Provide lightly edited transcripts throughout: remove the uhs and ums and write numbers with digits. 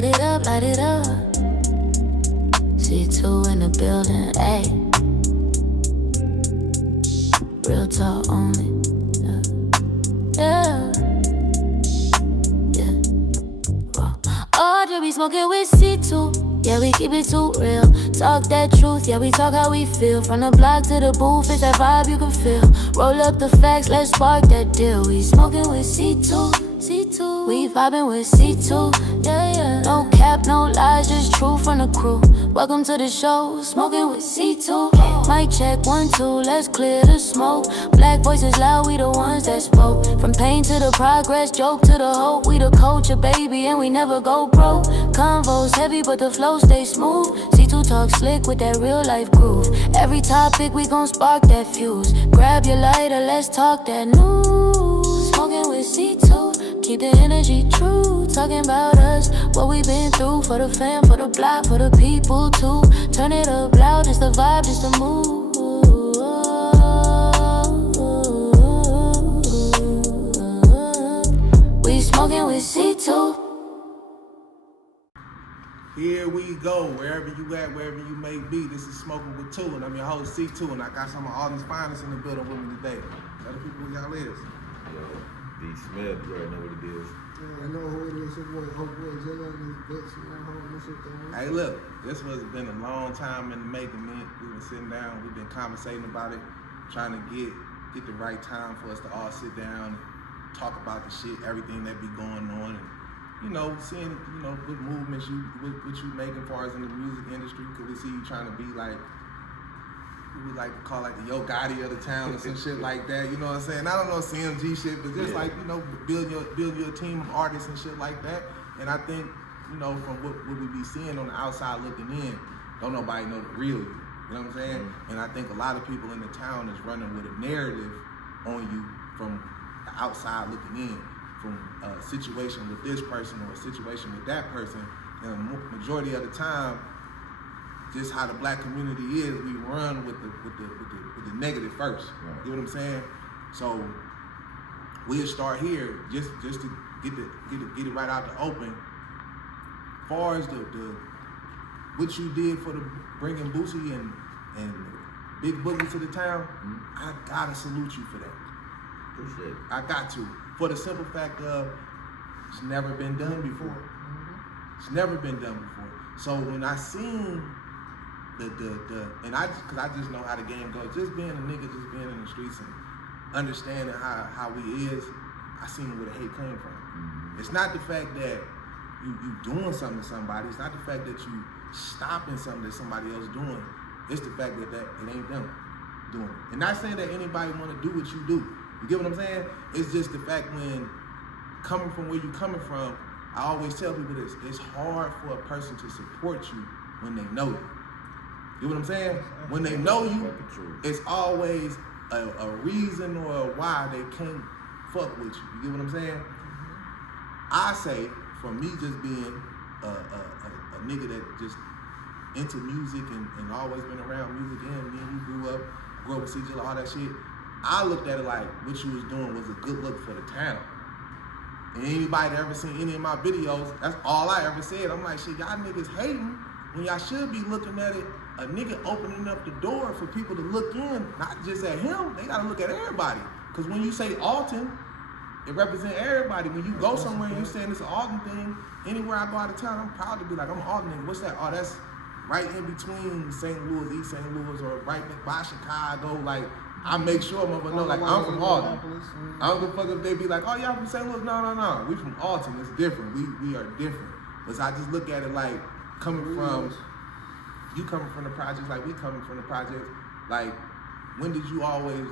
light it up, light it up. C2 in the building, ayy. Real talk only. Yeah. Oh, just be smoking with C2. Yeah, we keep it too real. Talk that truth, yeah, we talk how we feel. From the block to the booth, it's that vibe you can feel. Roll up the facts, let's spark that deal. We smoking with C2. C2, we vibing with C2, yeah, yeah. No cap, no lies, just true from the crew. Welcome to the show, smoking with C2. Mic check, 1, 2, let's clear the smoke. Black voices loud, we the ones that spoke. From pain to the progress, joke to the hope. We the culture, baby, and we never go broke. Convos heavy, but the flow stay smooth. C2 talk slick with that real life groove. Every topic, we gon' spark that fuse. Grab your lighter, let's talk that news. Smoking with C2. Keep the energy true, talking about us, what we been through. For the fam, for the block, for the people too. Turn it up loud, just the vibe, just the mood. We smoking with C2. Here we go, wherever you at, wherever you may be. This is Smokinwit2, and I'm your host C2, and I got some of all these finest in the building with me today. Tell the people who y'all is. D. Smith, you already know what it is. Yeah, I know who it is. Your boy, J on these bitch, man. Holding this shit down. Hey, look, this has been a long time in the making, man. We've been sitting down, we've been conversating about it, trying to get the right time for us to all sit down and talk about the shit, everything that be going on, and seeing, what movements what you making far as in the music industry. Cause we see you trying to be like, we like to call like the Yo Gotti of the town or some shit like that, you know what I'm saying? I don't know CMG shit, but just like, building your team of artists and shit like that. And I think, from what we be seeing on the outside looking in, don't nobody know the real you. You know what I'm saying? Mm-hmm. And I think a lot of people in the town is running with a narrative on you from the outside looking in, from a situation with this person or a situation with that person. And the majority of the time, just how the black community is, we run with the negative first. Right. You know what I'm saying? So we'll start here just to get it right out the open. Far as the what you did for the bringing Boosie and Big Boogie to the town, I gotta salute you for that. Appreciate it. I got to, for the simple fact of it's never been done before. It's never been done before. So when I seen and cause I just know how the game goes. Just being a nigga, just being in the streets and understanding how we is, I seen where the hate came from. Mm-hmm. It's not the fact that you doing something to somebody. It's not the fact that you stopping something that somebody else doing. It's the fact that it ain't them doing it. And not saying that anybody want to do what you do. You get what I'm saying? It's just the fact when coming from where you coming from, I always tell people this, it's hard for a person to support you when they know you. You know what I'm saying? When they know you, it's always a reason or a why they can't fuck with you. You get what I'm saying? I say, for me just being a nigga that just into music and always been around music, and me and you grew up with CJ, all that shit, I looked at it like what you was doing was a good look for the town. And anybody that ever seen any of my videos, that's all I ever said. I'm like, shit, y'all niggas hating when y'all should be looking at it, a nigga opening up the door for people to look in, not just at him, they gotta look at everybody. Cause when you say Alton, it represents everybody. When you go somewhere and you saying it's an Alton thing, anywhere I go out of town, I'm proud to be like, I'm an Alton nigga. What's that? Oh, that's right in between St. Louis, East St. Louis, or right by Chicago. Like, I make sure motherfuckers know, like, I'm from Alton. I don't give a fuck if they be like, oh, y'all from St. Louis? No. We from Alton. It's different. We are different. But so I just look at it like, you coming from the projects, like we coming from the projects, like, when did you always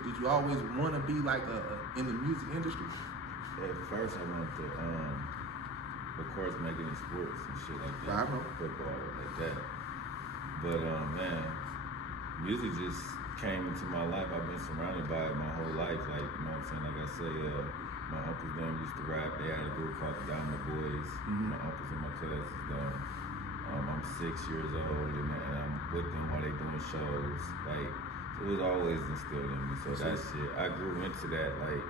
want to be like in the music industry? At first I wanted to, of course, making it sports and shit like that. Right. Football, like that. But man, music just came into my life. I've been surrounded by it my whole life. Like, you know what I'm saying? Like I say, my uncles them used to rap. They had a group called the Diamond Boys. Mm-hmm. My uncles and my cousins them. I'm 6 years old and I'm with them while they doing shows. Like, it was always instilled in me. So that shit, I grew into that. Like,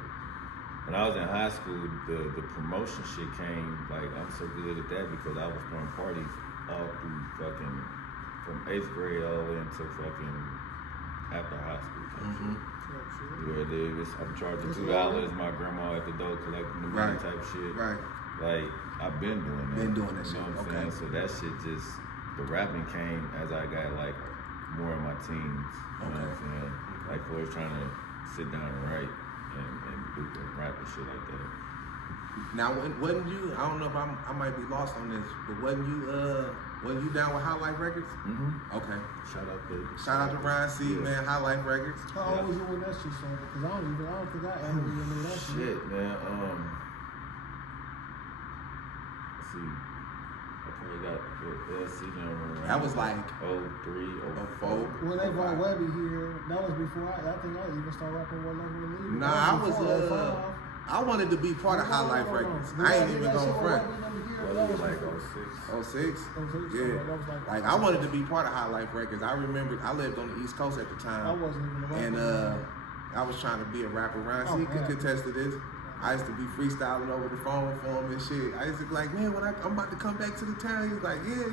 when I was in high school, the promotion shit came, like, I'm so good at that because I was throwing parties all through fucking, from 8th grade all the way until fucking after high school. Where I'm charging $2, my grandma at the door collecting the money type shit. Right. Like, I've been doing that. Been doing that shit. You know what I'm saying? So that shit just, the rapping came as I got like more in my teens. You know what I'm saying? Like, I was trying to sit down and write and do the rap and shit like that. Now, wasn't you? I don't know if I might be lost on this, but wasn't you down with High Life Records? Mm-hmm. Okay. Shout out to Ryan C, man. High Life Records. How old was you when that shit started? Because I don't think I ever really knew that shit. Shit, man. Let's see. I probably got the LC number around. That was like 03, 04. When they brought Webby here, that was before I think I even started rapping One Level to Leave. Nah, I wanted to be part of High Life Records. I ain't even going front. That was like 06. 06? Yeah. Like, I wanted to be part of High Life Records. I remember I lived on the East Coast at the time. I wasn't even a rapper. And I was trying to be a rapper. Ryan C can contest to this. I used to be freestyling over the phone for him and shit. I used to be like, man, when I'm about to come back to the town, he was like, yeah.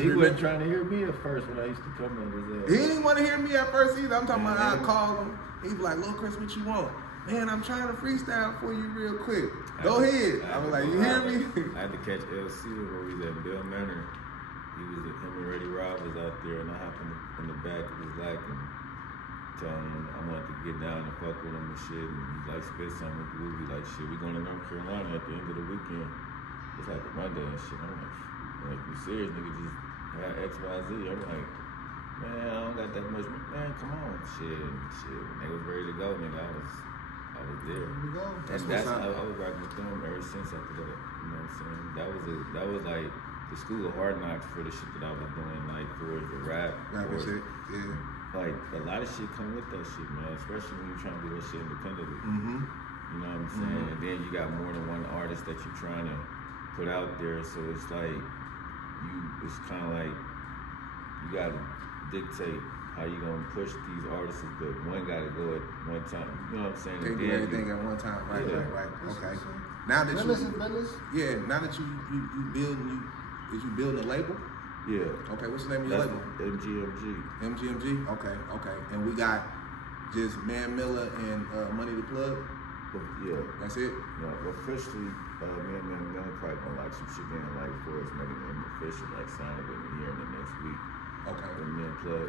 He wasn't trying to hear me at first when I used to come in. He didn't want to hear me at first either. I'm talking about I called him. He'd be like, Lil Chris, what you want? Man, I'm trying to freestyle for you real quick. Go ahead. I was like, you hear me? I had to catch LC where we was at Bill Manor. Him and Reddy Rob was out there, and I hopped in the back of his Lac and telling him I wanted to get down and fuck with him and shit. And he like spit something. We'd be like, shit, we going to North Carolina at the end of the weekend. It's like a Monday and shit. I'm like, you serious, nigga? Just had X, Y, Z. I'm like, man, I don't got that much. Man, come on, shit. When they was ready to go, nigga, I was there. I was rocking with them ever since after that. You know what I'm saying? That was like the school of hard knocks for the shit that I was doing, like for the rap shit. Yeah. Like a lot of shit come with that shit, man. Especially when you're trying to do that shit independently. Mm-hmm. You know what I'm saying? And then you got more than one artist that you're trying to put out there, so it's like it's kind of like you gotta dictate how you gonna push these artists, but one gotta go at one time. You know what I'm saying? Can't do everything at one time. Right. Okay. Now that now that you building, is you building a label? Yeah. Okay, what's the name of your label? MGMG. Okay. And we got just Man Miller and Money to Plug. Yeah. That's it. No, officially, me and Man probably gonna like some shit getting like for us, making them official, like signing with me here in the next week. Okay. And me and Plug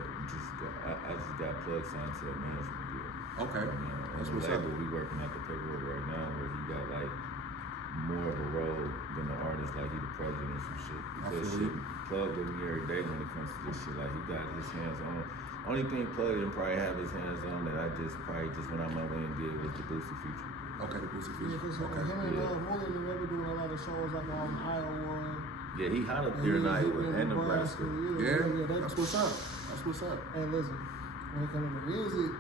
I just got Plug signed to a management deal. Okay. That's what's up. We working out the paperwork right now where he got like more of a role than the artist, like he the president or some shit. Because shit, Plug with me every day when it comes to this shit. Like he got his hands on. Only thing Plug didn't probably have his hands on that I just went out my way and did was the Boosie feature. Okay, the Boosie feature. Him and Mullen and Webby doing a lot of shows like on Iowa. Yeah, he hot up there in Iowa and Nebraska. Yeah, that's what's up. Hey, listen, when it comes to music,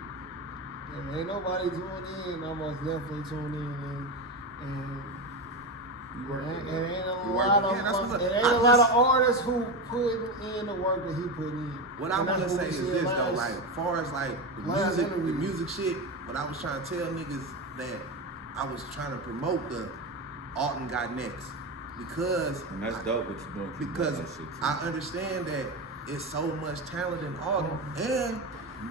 ain't nobody tuned in. I'm most definitely tuned in, and ain't a lot of artists who put in the work that he put in. What I want to say is this though, like, far as like the music shit, what I was trying to tell niggas that I was trying to promote the Alton Got Next. Because and that's dope what you're doing. Because I understand that it's so much talent in Alton, and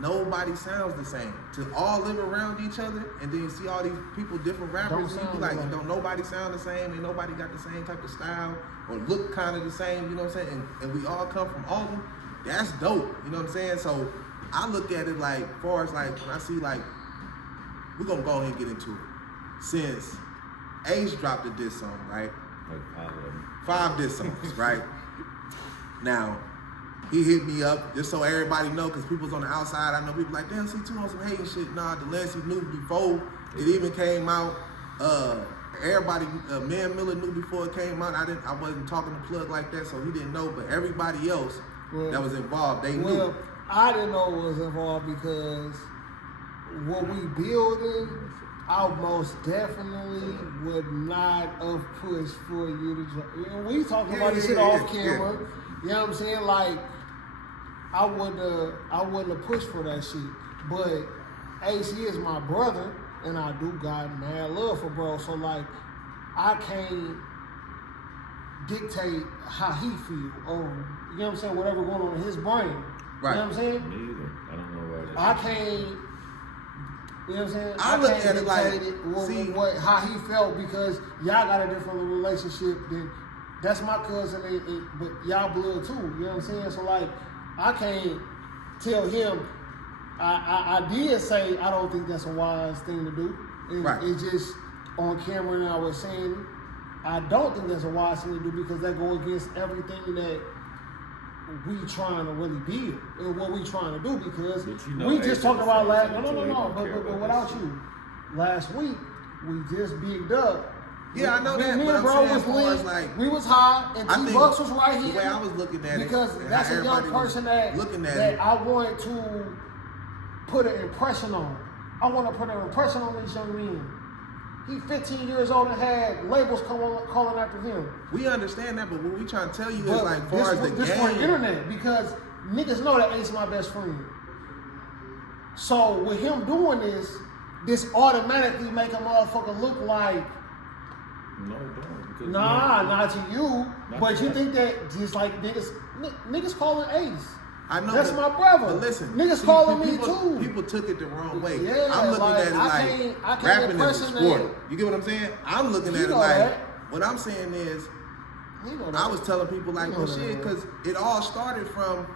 nobody sounds the same. To all live around each other, and then you see all these people, different rappers, and you be like, don't nobody sound the same, and nobody got the same type of style or look kind of the same. You know what I'm saying? And we all come from Alton. That's dope. You know what I'm saying? So I look at it like, far as like when I see like, we're gonna go ahead and get into it. Since Ace dropped a diss song, right? Like 5 diss songs, right? Now, he hit me up just so everybody know, because people's on the outside. I know people like, damn, C2 on some hating shit. Nah, Delancey knew before it even came out. Everybody, Man Miller knew before it came out. I wasn't talking to Plug like that, so he didn't know. But everybody else that was involved, they knew. Well, I didn't know what was involved because what we building, I most definitely would not have pushed for you to join. We talking about this shit off camera. You know what I'm saying? Like, I wouldn't have pushed for that shit. But AC is my brother, and I do got mad love for bro. So like, I can't dictate how he feel or you know what I'm saying, whatever going on in his brain. Right. You know what I'm saying? Me either. I don't know why that. I can't. You know what I'm saying? I look can't at it like, dictate how he felt because y'all got a different relationship than that's my cousin, but y'all blood too. You know what I'm saying? So like, I can't tell him. I did say I don't think that's a wise thing to do. Right. It's just on camera, and I was saying I don't think that's a wise thing to do because that go against everything that we trying to really build and what we trying to do because But you know we just talked about last. No, but but without you, last week we just bigged up. Yeah, I know that, Me but and I'm bro saying was as far as, lit. like, We was high, and I T think Bucks was right here. the way I was looking at it, because and that's how a young everybody was person that looking at that it. I want to put an impression on. I want to put an impression on these young men. He 15 years old and had labels calling after him. We understand that, but what we trying to tell you is But like, far as the this for the game. internet because niggas know that Ace my best friend. So with him doing this automatically make a motherfucker look like No, don't. Because not to you. Not But to you us. think that just like niggas calling Ace. I know That's but- my brother. But listen, Niggas see, calling me people, too. People took it the wrong way. Yeah, I'm looking like, at it I like can't rapping is a impersonate. sport. You get what I'm saying? I'm looking You at it know like that. what I'm saying is You know that. I was telling people like, You know well, that, shit, man. because it all started from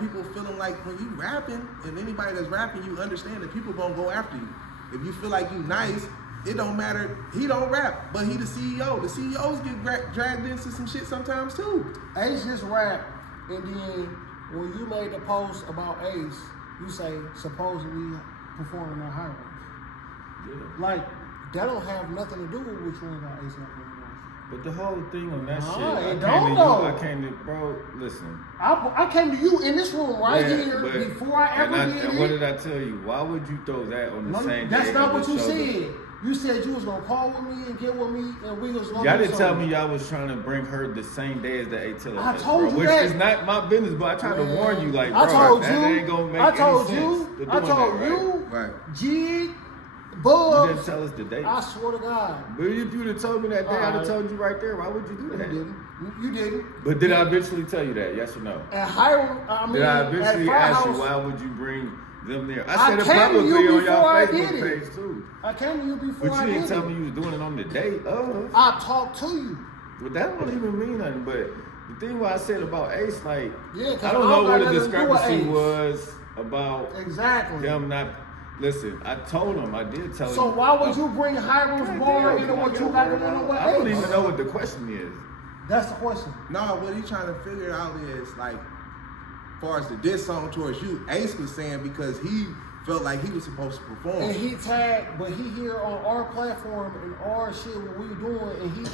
people feeling like when you rapping and anybody that's rapping, you understand that people gonna go after you. If you feel like you nice, it don't matter. He don't rap, but he the CEO. The CEOs get dragged into some shit sometimes too. Ace just rap, and then when you made the post about Ace, you say supposedly performing at Hiram. Yeah. Like that don't have nothing to do with which one got Ace up going on. But the whole thing on that Nah, shit, it I don't came to though. you. I came to bro. Listen. I came to you in this room right Yeah, here but- before I ever did And it. what did I tell you? Why would you throw that on the No, same day? that's not of what the you show? said. You said you was gonna call with me and get with me, and we was gonna. Y'all do didn't tell something. me y'all was trying to bring her the same day as the Atilla. I fest, told bro, you which that. is not my business, but I tried to warn you, like, bro, I told that you. ain't gonna make I told any you. sense. to I doing told that, right? you. Right. Jig, You Bugs. didn't tell us the date. I swear to God. But if you'd have told me that day, I'd have Alright. told you right there. Why would you do You that? didn't. You didn't. But did I eventually tell you that? Yes or no? At Hiram, I mean, Did I at eventually ask you Firehouse, why would you bring them there? I I said it came to publicly you on your before I Facebook did it. page too. I came to you before But I you didn't did tell it. me you was doing it on the day of. I talked to you. But that don't even mean nothing. But the thing what I said about Ace, like, Yeah, 'cause I don't I know don't what got the nothing to do with discrepancy Ace. was about Exactly. him not. Listen, I told him, I did tell him. So why would you bring Hiram's bar into what you got going on with I don't Ace? even know what the question is. That's the question. No, what he trying to figure out is like, far as the diss song towards you, Ace was saying because he felt like he was supposed to perform. And he tagged, but he here on our platform and our shit, what we doing, and he's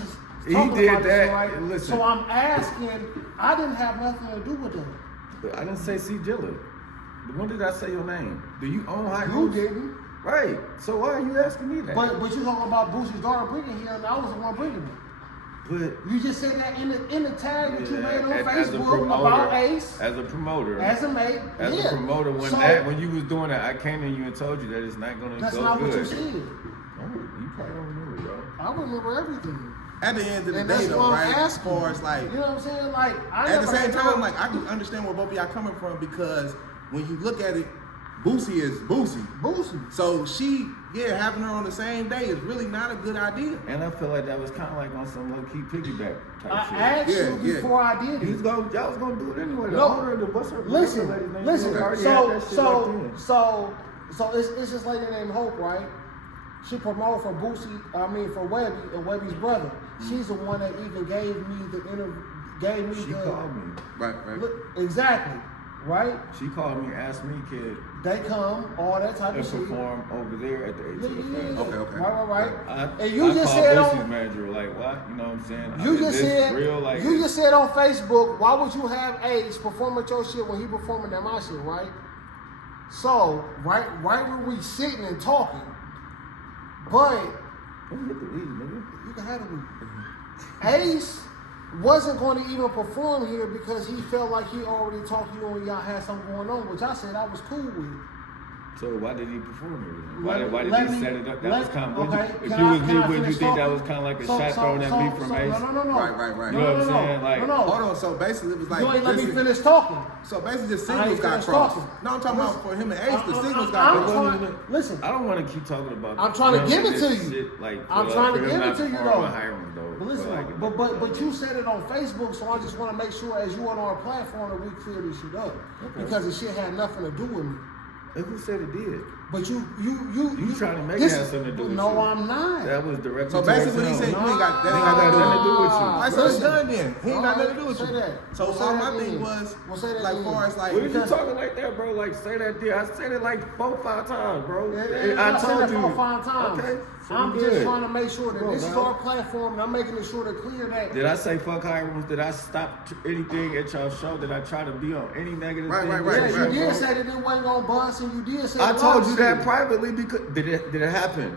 He talking did about this, that, right? and listen. So I'm asking, I didn't have nothing to do with that. But I didn't say C. Jilla. When did I say your name? Do you own High You Groups? didn't. Right. So why are you asking me that? But you talking about Boosie's daughter bringing here, and I was the one bringing it. But You just said that in the tag that you made on as a Facebook promoter, about Ace as a promoter, as a mate. as yeah. a promoter, when you was doing that, I came to you and told you that it's not gonna That's go not good. what you said. Oh, you probably don't remember, bro. I remember everything. At the end of the And day, that's though, what I'm right? As asking. far as like, You know what I'm saying? Like, I at never the same had time, no- like I can understand where both of y'all coming from because when you look at it, Boosie is Boosie. Boosie. So having her on the same day is really not a good idea. And I feel like that was kind of like on some low key piggyback type I shit. asked Yeah, you yeah. before I did Y'all it. was gonna do it anyway. The No. owner of the what's her Listen, lady's name? listen. They already had that shit locked in. So it's this lady named Hope, right? She promoted for Boosie, for Webby and Webby's brother. She's the one that even gave me the She called me. Right. Exactly, right? She called me, asked me, kid, They come, all that type and of shit. perform over there at the Yeah, ATL yeah, Fest. yeah. Okay. Right. I And you just called said Boosie's on manager, like, what? You know what I'm saying? you Is just this said real, like, you just said on Facebook, why would you have Ace perform at your shit when he performing at my shit, right? So right when we sitting and talking, but Don't get the weed, nigga. you can have the weed. Ace wasn't going to even perform here because he felt like he already talked to you and y'all had something going on, which I said I was cool with. So why did he perform it? Why did Let he me- set it up? That was kind of. okay, If can you I- was can me, I wouldn't you finish think that talking? was kind of like a So- shot so- thrown at me so- from so- Ace? No. Right. You know what I'm saying? Like, no. Hold on. So basically, it was like You ain't let me listen, finish talking. So basically, the I signals ain't got finished crossed. talking. No, I'm talking about for him and Ace. The signals I'm got crossed. trying- Listen, I don't want to keep talking about. I'm trying to give it to this you. Shit, like, I'm for trying to him give not it to you performing though. Hiram, though. But listen, like, but you said it on Facebook, so I just want to make sure as you are on our platform that we clear this shit up because the shit had nothing to do with me. And who said it did? But you trying to make this- it have something to do with No, you. I'm not. That was directly. So basically, he said you ain't got that ain't got nothing to do with you. I said it's Listen. done then. He ain't got nothing to do with Say you. that. So Say all that my thing then. was Well, say that like then. far as like What are you Because- talking like that, bro? Like, say that did. I said it like 4-5 times, bro. Yeah, I I said told that you. 4 or 5 times. Okay. So I'm we just good. trying to make sure that Come on, this is dog. our platform, and I'm making it sure to clear that. Did I say fuck Hiram? Did I stop anything at y'all show? Did I try to be on any negative Right, thing? right, Yeah, right, you right, did bro. say that it wasn't gonna bust, and you did say I a lot told of you that shit. privately because did it happen?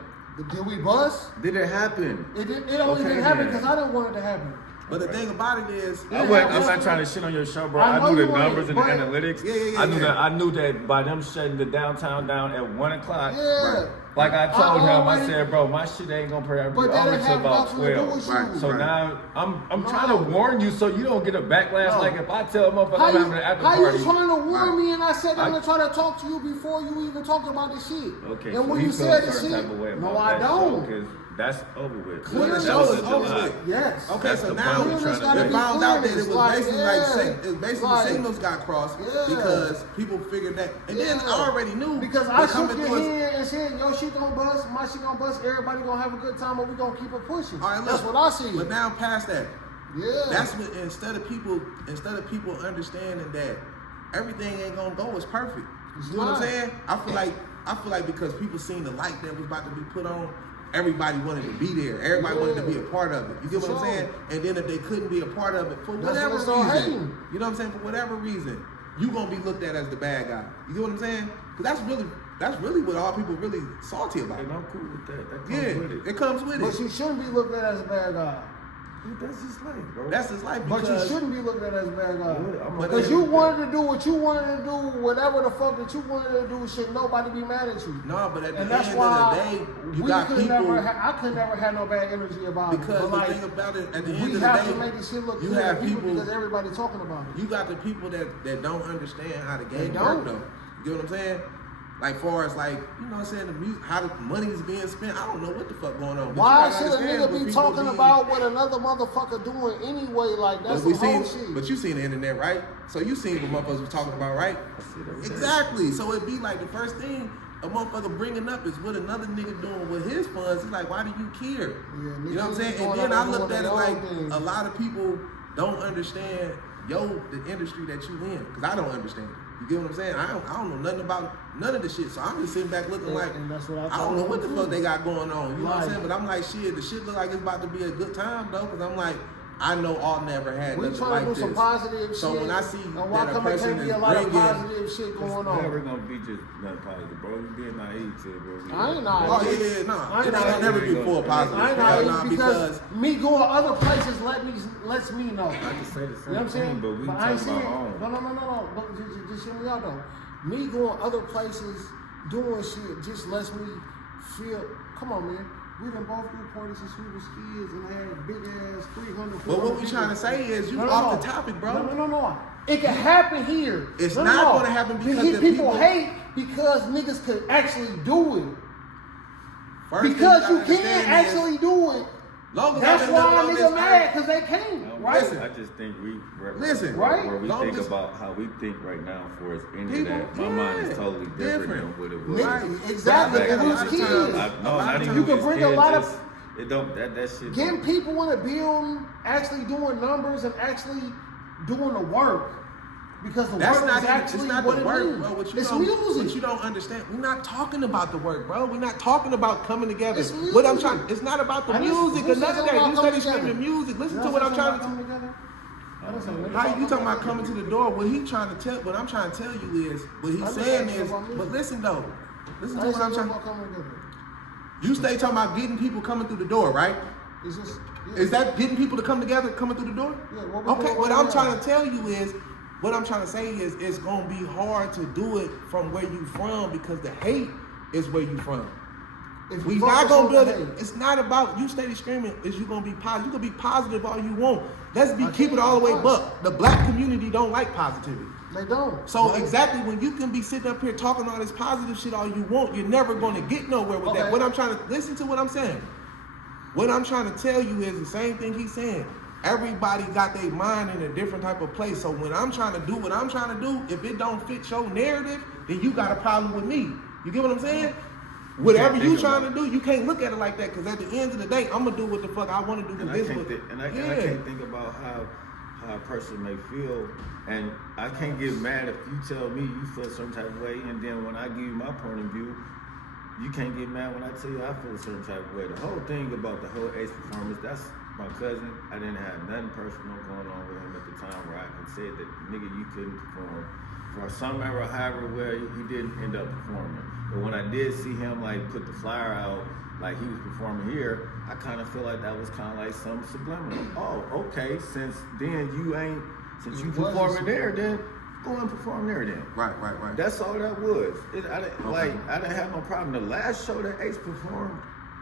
Did we bust? Did it happen? It only Okay, didn't happen then. because I didn't want it to happen. But the thing about it is, I'm not trying to shit on your show, bro. I I know knew you the ain't, numbers and the but- analytics. Yeah, I knew yeah. that. I knew that by them shutting the downtown down at 1 o'clock. Yeah. Like I told him, I already- said, bro, my shit ain't gonna probably But be that over didn't till have about nothing to do 12. with you. Right. So now I'm trying to No. warn you so you don't get a backlash. No. Like if I tell motherfucker How I'm you, having an after how party. you trying to warn me and I said I'm I- gonna try to talk to you before you even talked about the shit? Okay, And so when he you felt said a the certain shit, type of way no, about I that don't. because that's over with. Clear the it show up. is over with. Yes. Okay, That's so the now point we we're trying to gotta do. be found out that clear. it was Like, basically yeah. Like, signals got crossed Yeah. because people figured that, and then Yeah. I already knew Because I that shook coming your through us- hand and said, your shit gonna bust, my shit gonna bust, everybody gonna have a good time, and we gonna keep it pushing. All right, That's look, what I see. But now past that, Yeah. that's what instead of people understanding that everything ain't gonna go as perfect. It's You know what I'm not. saying? I feel like because people seen the light that was about to be put on, everybody wanted to be there. Everybody wanted to be a part of it. You get what I'm Sure. saying? And then if they couldn't be a part of it for That's whatever when they start reason, hating. you know what I'm saying? For whatever reason, you gonna be looked at as the bad guy. You get what I'm saying? Because that's really what all people really salty about. And I'm cool with that. That comes Yeah, with it. it comes with But it. you shouldn't be looked at as a bad guy. Dude, that's just life, bro. That's his life. But you Because shouldn't be looked at as a bad guy. Yeah, I'm But Because okay you with wanted that. to do what you wanted to do, whatever the fuck that you wanted to do, should nobody be mad at you. no, but at the And end that's of why the day, you we got could people. I could never have no bad energy about it. Because But the like, thing about it, at the we end of the have day, to make this shit look you clear have to people people. because everybody talking about it. You got the people that don't understand how the game They work don't. though. You get what I'm saying? Like far as like, you know what I'm saying, the music, how the money is being spent. I don't know what the fuck going on. But Why you gotta should a understand nigga what be people talking be- about what another motherfucker doing anyway? Like that's But the whole seen, shit. but you seen the internet, right? So you seen what motherfuckers was talking about, right? I see it every day. Exactly. So it'd be like the first thing a motherfucker bringing up is what another nigga doing with his funds. It's like, why do you care? Yeah, You know what I'm niggas saying? be And going then up I and looked doing at it their like own thing. a lot of people don't understand the industry that you in, because I don't understand it. You get what I'm saying? I don't know nothing about none of the shit. So I'm just sitting back looking like, And that's what I don't know what the told fuck you. they got going on. You know what I'm Right. saying? But I'm like, shit, the shit look like it's about to be a good time though, because I'm like, I know all never had We nothing trying like to do some this. positive So shit. when I see and that why a come it person can't be is a lot of bringing- positive shit It's going never on? gonna be just nothing positive, bro. You being naive to it, bro. I ain't Oh naive. yeah, no. I ain't It ain't gonna never be naive. full positive. I ain't Hell naive nah, because me going other places lets me know. I can say the You know same what I'm saying? thing, but we I ain't talking saying, about home. no. But just hear me out though. Me going other places, doing shit, just lets me feel. Come on, man. We done both do parties since we was kids and had big ass 300. But what we trying to say is you No, off the topic, bro. No. It can happen here. It's No, not no. gonna happen because People the people- hate because niggas could actually do it. First thing Because gotta you can understand is, actually do it. long as That's I've been why living on niggas this mad earth- because they can't, right? Listen. I just think Listen, right? where we Long think as- about how we think right now for us into People- that. My mind yeah, is totally different, different. than what it was. Niggas, exactly. Back It in was the of day. kids. times- No, a lot not of even times- You can just bring a kids, lot of- just- It don't that shit. Getting don't- people in the building, actually doing numbers and actually doing the work. Because the That's work not is even, actually it's not what the it work, means. bro. What It's you music. don't understand. We're not talking about the work, bro. We're not talking about coming together. It's What I'm music. trying, it's not about the I didn't- music who or said none of something that. about You coming study screaming together? music. Listen You to know what I'm something trying about to. coming together? I didn't say nothing How about you talking about coming coming to the door? What he trying to tell, what I'm trying to tell you is, what he's I just saying said is, about music. but listen though, listen I to didn't what I'm say trying. nothing about coming together. You stay talking about getting people coming through the door, right? It's just, yeah. Is that getting people to come together, coming through the door? Yeah, what we Okay, doing what right I'm now. trying to tell you is, what I'm trying to say is it's gonna be hard to do it from where you from because the hate is where you from. If We you not focus gonna on build the it. hate. It's not about you steady screaming. Is you gonna be positive? You can be positive all you want. Let's be I keep it can't. all the way Why? buck. The black community don't like positivity. They don't. So Right? exactly when you can be sitting up here talking all this positive shit all you want, you're never gonna get nowhere with that. Okay. What I'm trying to listen to what I'm saying. What I'm trying to tell you is the same thing he's saying. Everybody got their mind in a different type of place. So when I'm trying to do what I'm trying to do, if it don't fit your narrative, then you got a problem with me. You get what I'm saying? Whatever you think trying about to do, you can't look at it like that because at the end of the day, I'm gonna do what the fuck I want to do. And This I can't think about how a person may feel, and I can't get mad if you tell me you feel some type of way, and then when I give you my point of view, you can't get mad when I tell you I feel a certain type of way. The whole thing about the whole Ace performance, that's my cousin. I didn't have nothing personal going on with him at the time where I could say that, nigga, you couldn't perform. For some error, however, where he didn't end up performing. But when I did see him like put the flyer out, like he was performing here, I kind of feel like that was kind of like some subliminal. Oh, okay, since you performing there, then go and perform there then. Right. That's all that was. I didn't have no problem. The last show that Ace performed,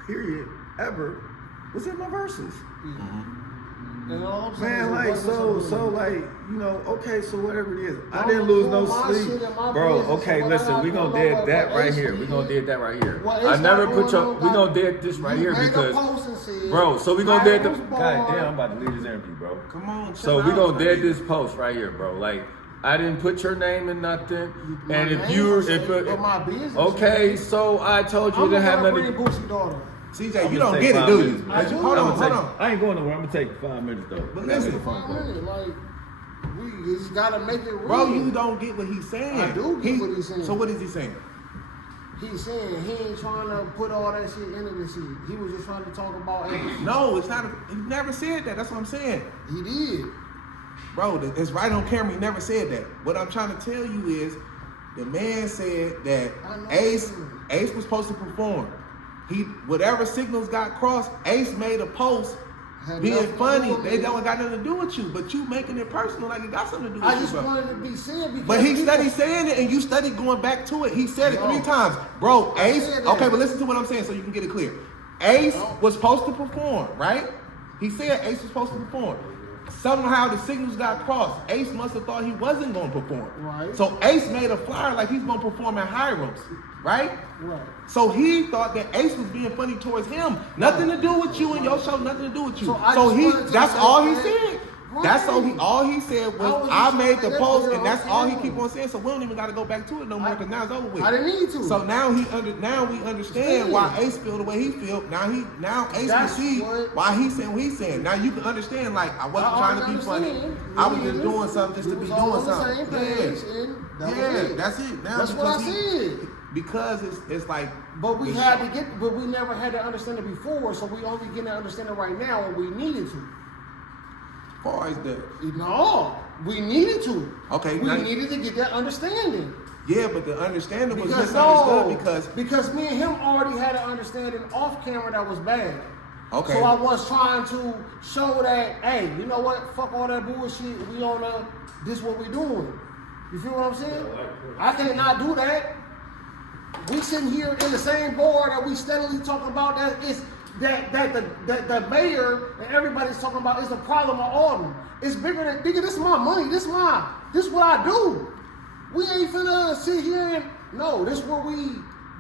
period, ever, was in my verses. And all I'm saying Man, is like it wasn't so something- like, you know, okay, so whatever it is. I I'm didn't lose doing no my sleep. shit in my Bro, business, okay, so listen, what we I gonna know dead what that right Ace here. We did. gonna dead that right here. What Ace I never got put your going on, we gonna dead this right you here made a because post and said, bro, so we gonna dead the I was born- God damn, I'm about to leave this interview, bro. Come on. So chill we out, gonna my dead nigga. this post right here, bro. Like I didn't put your name in nothing, My and if name you was if in- but my business okay, is- so I told you I'm to have gonna bring nothing. Boosie daughter. CJ, I'm you gonna don't take get it, 5 do minutes, you? bro. I do. Hold I'm on. gonna take- I ain't going nowhere. I'm gonna take 5 minutes though. But That's listen, the phone call. Like, we just gotta make it real. Bro, you don't get what he's saying. I do get what he's saying. So what is he saying? He's saying he ain't trying to put all that shit into this shit. He was just trying to talk about Ace. No, it's not. He never said that. That's what I'm saying. He did. Bro, it's right on camera. He never said that. What I'm trying to tell you is the man said that I know. Ace was supposed to perform. Whatever signals got crossed, Ace made a post Had being nothing to funny. do with They me. don't got nothing to do with you, but you making it personal like it got something to do with I you, just bro. wanted to be said because But he people- studied saying it, and you studied going back to it. He said it No. 3 times. Bro, I Ace, said that. okay, but listen to what I'm saying so you can get it clear. Ace No. was supposed to perform, right? He said Ace was supposed to perform. Somehow the signals got crossed. Ace must have thought he wasn't going to perform. Right. So Ace made a flyer like he's going to perform at Hiram's, right? Right. So he thought that Ace was being funny towards him. Nothing to do with you and your show, nothing to do with you. So I So just he, wanted to that's say all he that- said. That's all he said I was was I just made trying the to get post, it and that's on all he camera. keep on saying. So we don't even got to go back to it no more because now it's over with. I didn't need to. So now we understand why Ace feel the way he feel. Now Ace can That's see what- why he's saying what he's saying. Now you can understand like I wasn't I trying to be funny. understand. I was just doing something just to We be was all doing on the something. same page, and that was it. That's it. Now That's what I because said. because it's like But we the had show- to get, but we never had to understand it before, so we only getting to understand it right now, and we needed to. far as the No, we needed to. Okay, we now- needed to get that understanding. yeah, but the understanding was Because misunderstood because me and him already had an understanding off camera that was bad. Okay. So I was trying to show that, hey, you know what? Fuck all that bullshit. We on this what we doing. You feel what I'm saying? I cannot do that. We sitting here in the same board that we steadily talking about that is that the mayor and everybody's talking about is the problem of Alton. It's bigger than nigga, this is my money, this is what I do. We ain't finna sit here and no, this is what we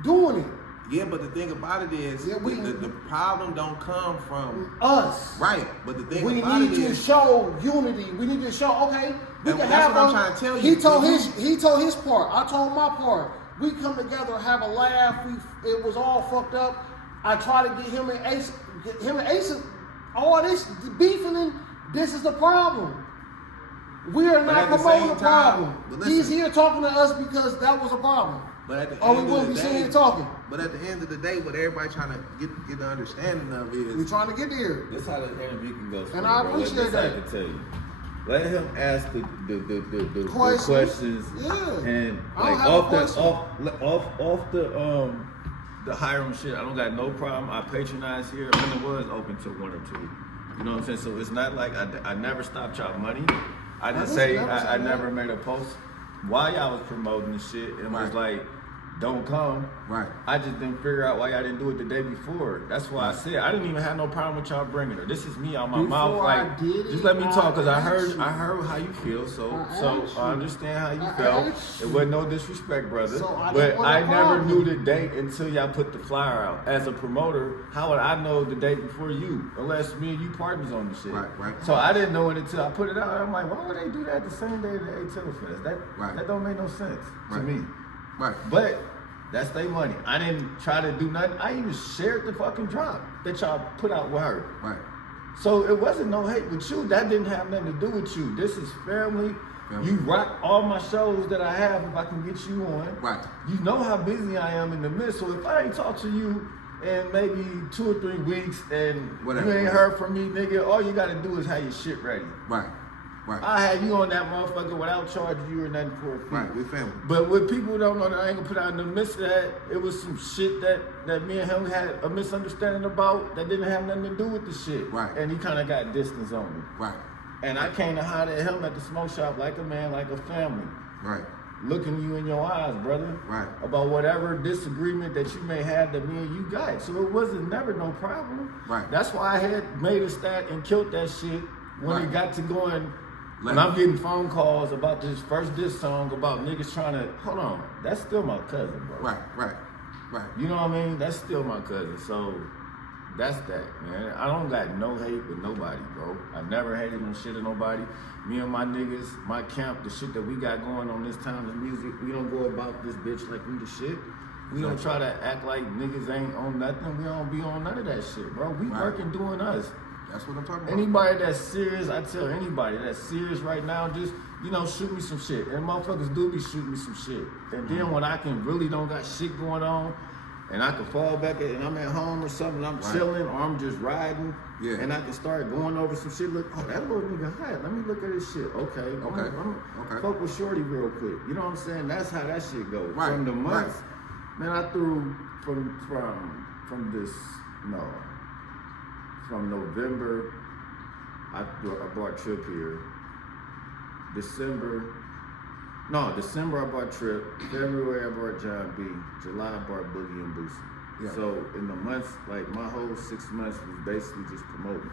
doing it. yeah, but the thing about it is Yeah, we- the problem don't come from Us. right. But the thing We about need it to is show unity. We need to show, okay, we That's can what have I'm a- trying to tell He you. told his part. I told my part. We come together, have a laugh. It was all fucked up. I try to get him and Ace, all this beefing, and this is the problem. We are But not at the promoting same the time- problem. but listen. He's here talking to us because that was a problem. But at the Or we end wouldn't of be the sitting day, here talking. But at the end of the day, what everybody trying to get the understanding of We're is trying to get there. This how the interview can go. And I appreciate That's that. I can tell you. Let him ask the Questions. questions. Yeah. And I don't like have off a the question. off the Hiram shit, I don't got no problem. I patronize here. When it was open to 1 or 2. You know what I'm saying? So it's not like I never stopped y'all money. I Now, just this say never I said never that. made a post while y'all was promoting the shit and was Right. like, don't come. Right. I just didn't figure out why y'all didn't do it the day before. That's why I said I didn't even have no problem with y'all bringing her. This is me on my mouth. Before Like, I did just it, let me talk, cause I asked heard you. how you feel. So asked I you. understand how you I felt. asked It you. wasn't no disrespect, brother. So I but didn't want a I never problem. knew the date until y'all put the flyer out. As a promoter, how would I know the date before you? Unless me and you partners on the shit. Right. So I didn't know it until I put it out. I'm like, why would they do that the same day of the A-Tiller Fest? That don't make no sense to me. Right. But that's their money. I didn't try to do nothing. I even shared the fucking drop that y'all put out with her. Right. So it wasn't no hate with you. That didn't have nothing to do with you. This is family. Family. You rock all my shows that I have if I can get you on. Right. You know how busy I am in the midst. So if I ain't talked to you in maybe 2 or 3 weeks and Whatever. you ain't heard from me, nigga, all you gotta do is have your shit ready. Right. Right. I had you on that motherfucker without charging you or nothing for a fee. Right. We family. But what people don't know that I ain't gonna put out in the midst of that, it was some shit that me and him had a misunderstanding about that didn't have nothing to do with the shit. Right. And he kind of got distance on me. Right. And I came to holler at him at the smoke shop like a man, like a family. Right. Looking you in your eyes, brother. Right. About whatever disagreement that you may have that me and you got. So it wasn't never no problem. Right. That's why I had made a stat and killed that shit when Right. it got to going. When Left. I'm getting phone calls about this first diss song about niggas trying to, hold on, that's still my cousin, bro. Right. You know what I mean? That's still my cousin. So that's that, man. I don't got no hate with nobody, bro. I never hated no shit of nobody. Me and my niggas, my camp, the shit that we got going on this time in music, we don't go about this bitch like we the shit. We don't try to act like niggas ain't on nothing. We don't be on none of that shit, bro. We Right. working doing us. That's what I'm talking about. Anybody that's serious, I tell anybody that's serious right now, just, shoot me some shit. And motherfuckers do be shooting me some shit. And then when I can really don't got shit going on, and I can fall back and I'm at home or something, I'm Right. chilling or I'm just riding, Yeah. and I can start going over some shit. Look, that little nigga hot. Let me look at his shit. Okay. Okay. I'm fuck with Shorty real quick. You know what I'm saying? That's how that shit goes. Right. From the months, Right. man, I threw from November. I bought Trip here. December I bought Trip. February I bought John B. July I bought Boogie and Boosie. Yeah. So in the months, like my whole 6 months was basically just promoting.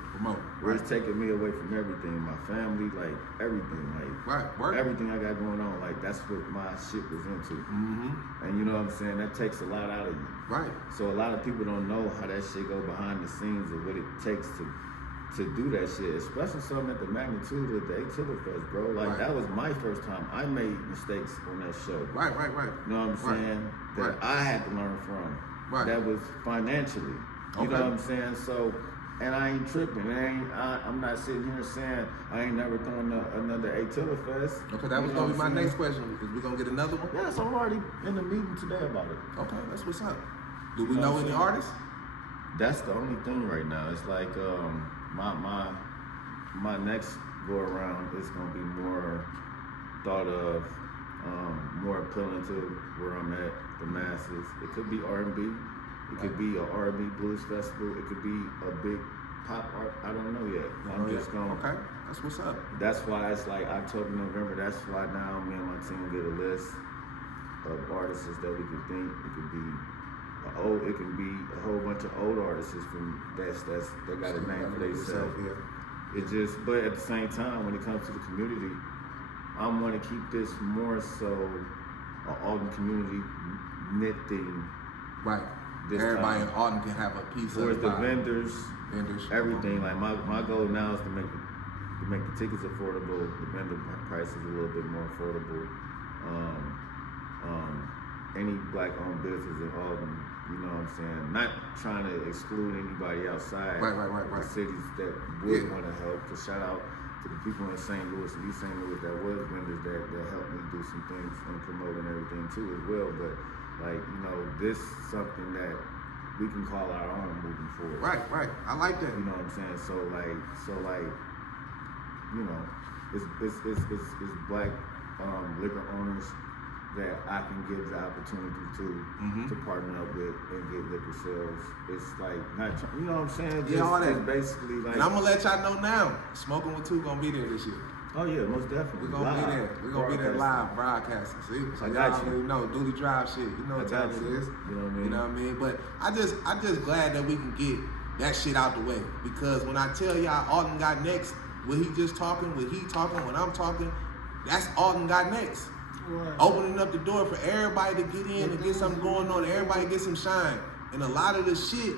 Where it's Right. taking me away from everything, my family, like everything, Right. Work. everything I got going on, like that's what my shit was into. Mm-hmm. And you know what I'm saying? That takes a lot out of you. Right. So a lot of people don't know how that shit go behind the scenes of what it takes to do that shit, especially something at the magnitude of the A-Tiller Fest, bro. Like Right. that was my first time. I made mistakes on that show. Right. You know what I'm Right. saying? That Right. I had to learn from. Right. That was financially. You know Okay. what I'm saying? So, and I ain't tripping. I'm not sitting here saying I ain't never throwing another A-Tiller Fest. Okay, that was You know gonna be what my I'm saying? next question. Is we gonna get another one? Yes, I'm already in the meeting today about it. Okay, that's what's up. Do we You know know what I'm any saying? artists? That's the only thing right now. It's like my next go around is gonna be more thought of, more appealing to where I'm at, the masses. It could be R&B, it could be a R&B blues festival, it could be a big pop art. I don't know yet. I'm just gonna. Okay, that's what's up. That's why it's like October, November. That's why now me and my team get a list of artists that we can think. It can be a whole bunch of old artists from that got a name for themselves. Yeah. It just, but at the same time, when it comes to the community, I want to keep this more so an Alton community knit thing. Right. This Everybody time. in Alton can have a piece Towards of the vendors, vendors, everything. Like my goal now is to make the tickets affordable, the vendor prices a little bit more affordable. Any black-owned business in Alton, you know what I'm saying? Not trying to exclude anybody outside. Right. The cities that would want to help. So shout out to the people in St. Louis and East St. Louis that was vendors that helped me do some things and promote and everything too as well. But like, this is something that we can call our own moving forward. Right. I like that. You know what I'm saying? So like, it's black liquor owners that I can give the opportunity to partner up with and get liquor sales. It's like not, you know what I'm saying? Yeah, all that. It's basically like. And I'm gonna let y'all know now. Smokinwit2 gonna be there this year. Oh yeah, most definitely. We're gonna be there. We're gonna be there live broadcasting. See, so I y'all got you. already know Dooley Drive shit. You know what time it is. You know what I mean? You know what I mean? But I just glad that we can get that shit out the way, because when I tell y'all Alton got next, when he just talking, when he talking, when I'm talking, that's Alton got next. Right. Opening up the door for everybody to get in and get something going on, everybody get some shine. And a lot of the shit,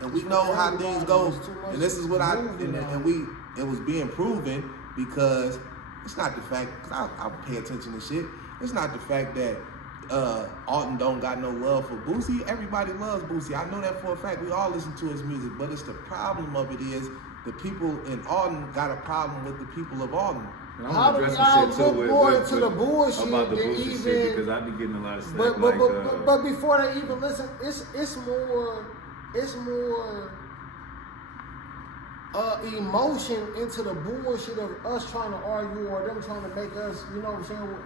and we know how things go, and this is what it was being proven, because it's not the fact, because I pay attention to shit, it's not the fact that Alton don't got no love for Boosie. Everybody loves Boosie. I know that for a fact. We all listen to his music, but it's the problem of it is the people in Alton got a problem with the people of Alton. How do y'all look more into the bullshit about the than bullshit even? shit, because I be getting a lot of stuff But before they even listen, it's more emotion into the bullshit of us trying to argue or them trying to make us, you know what I'm saying,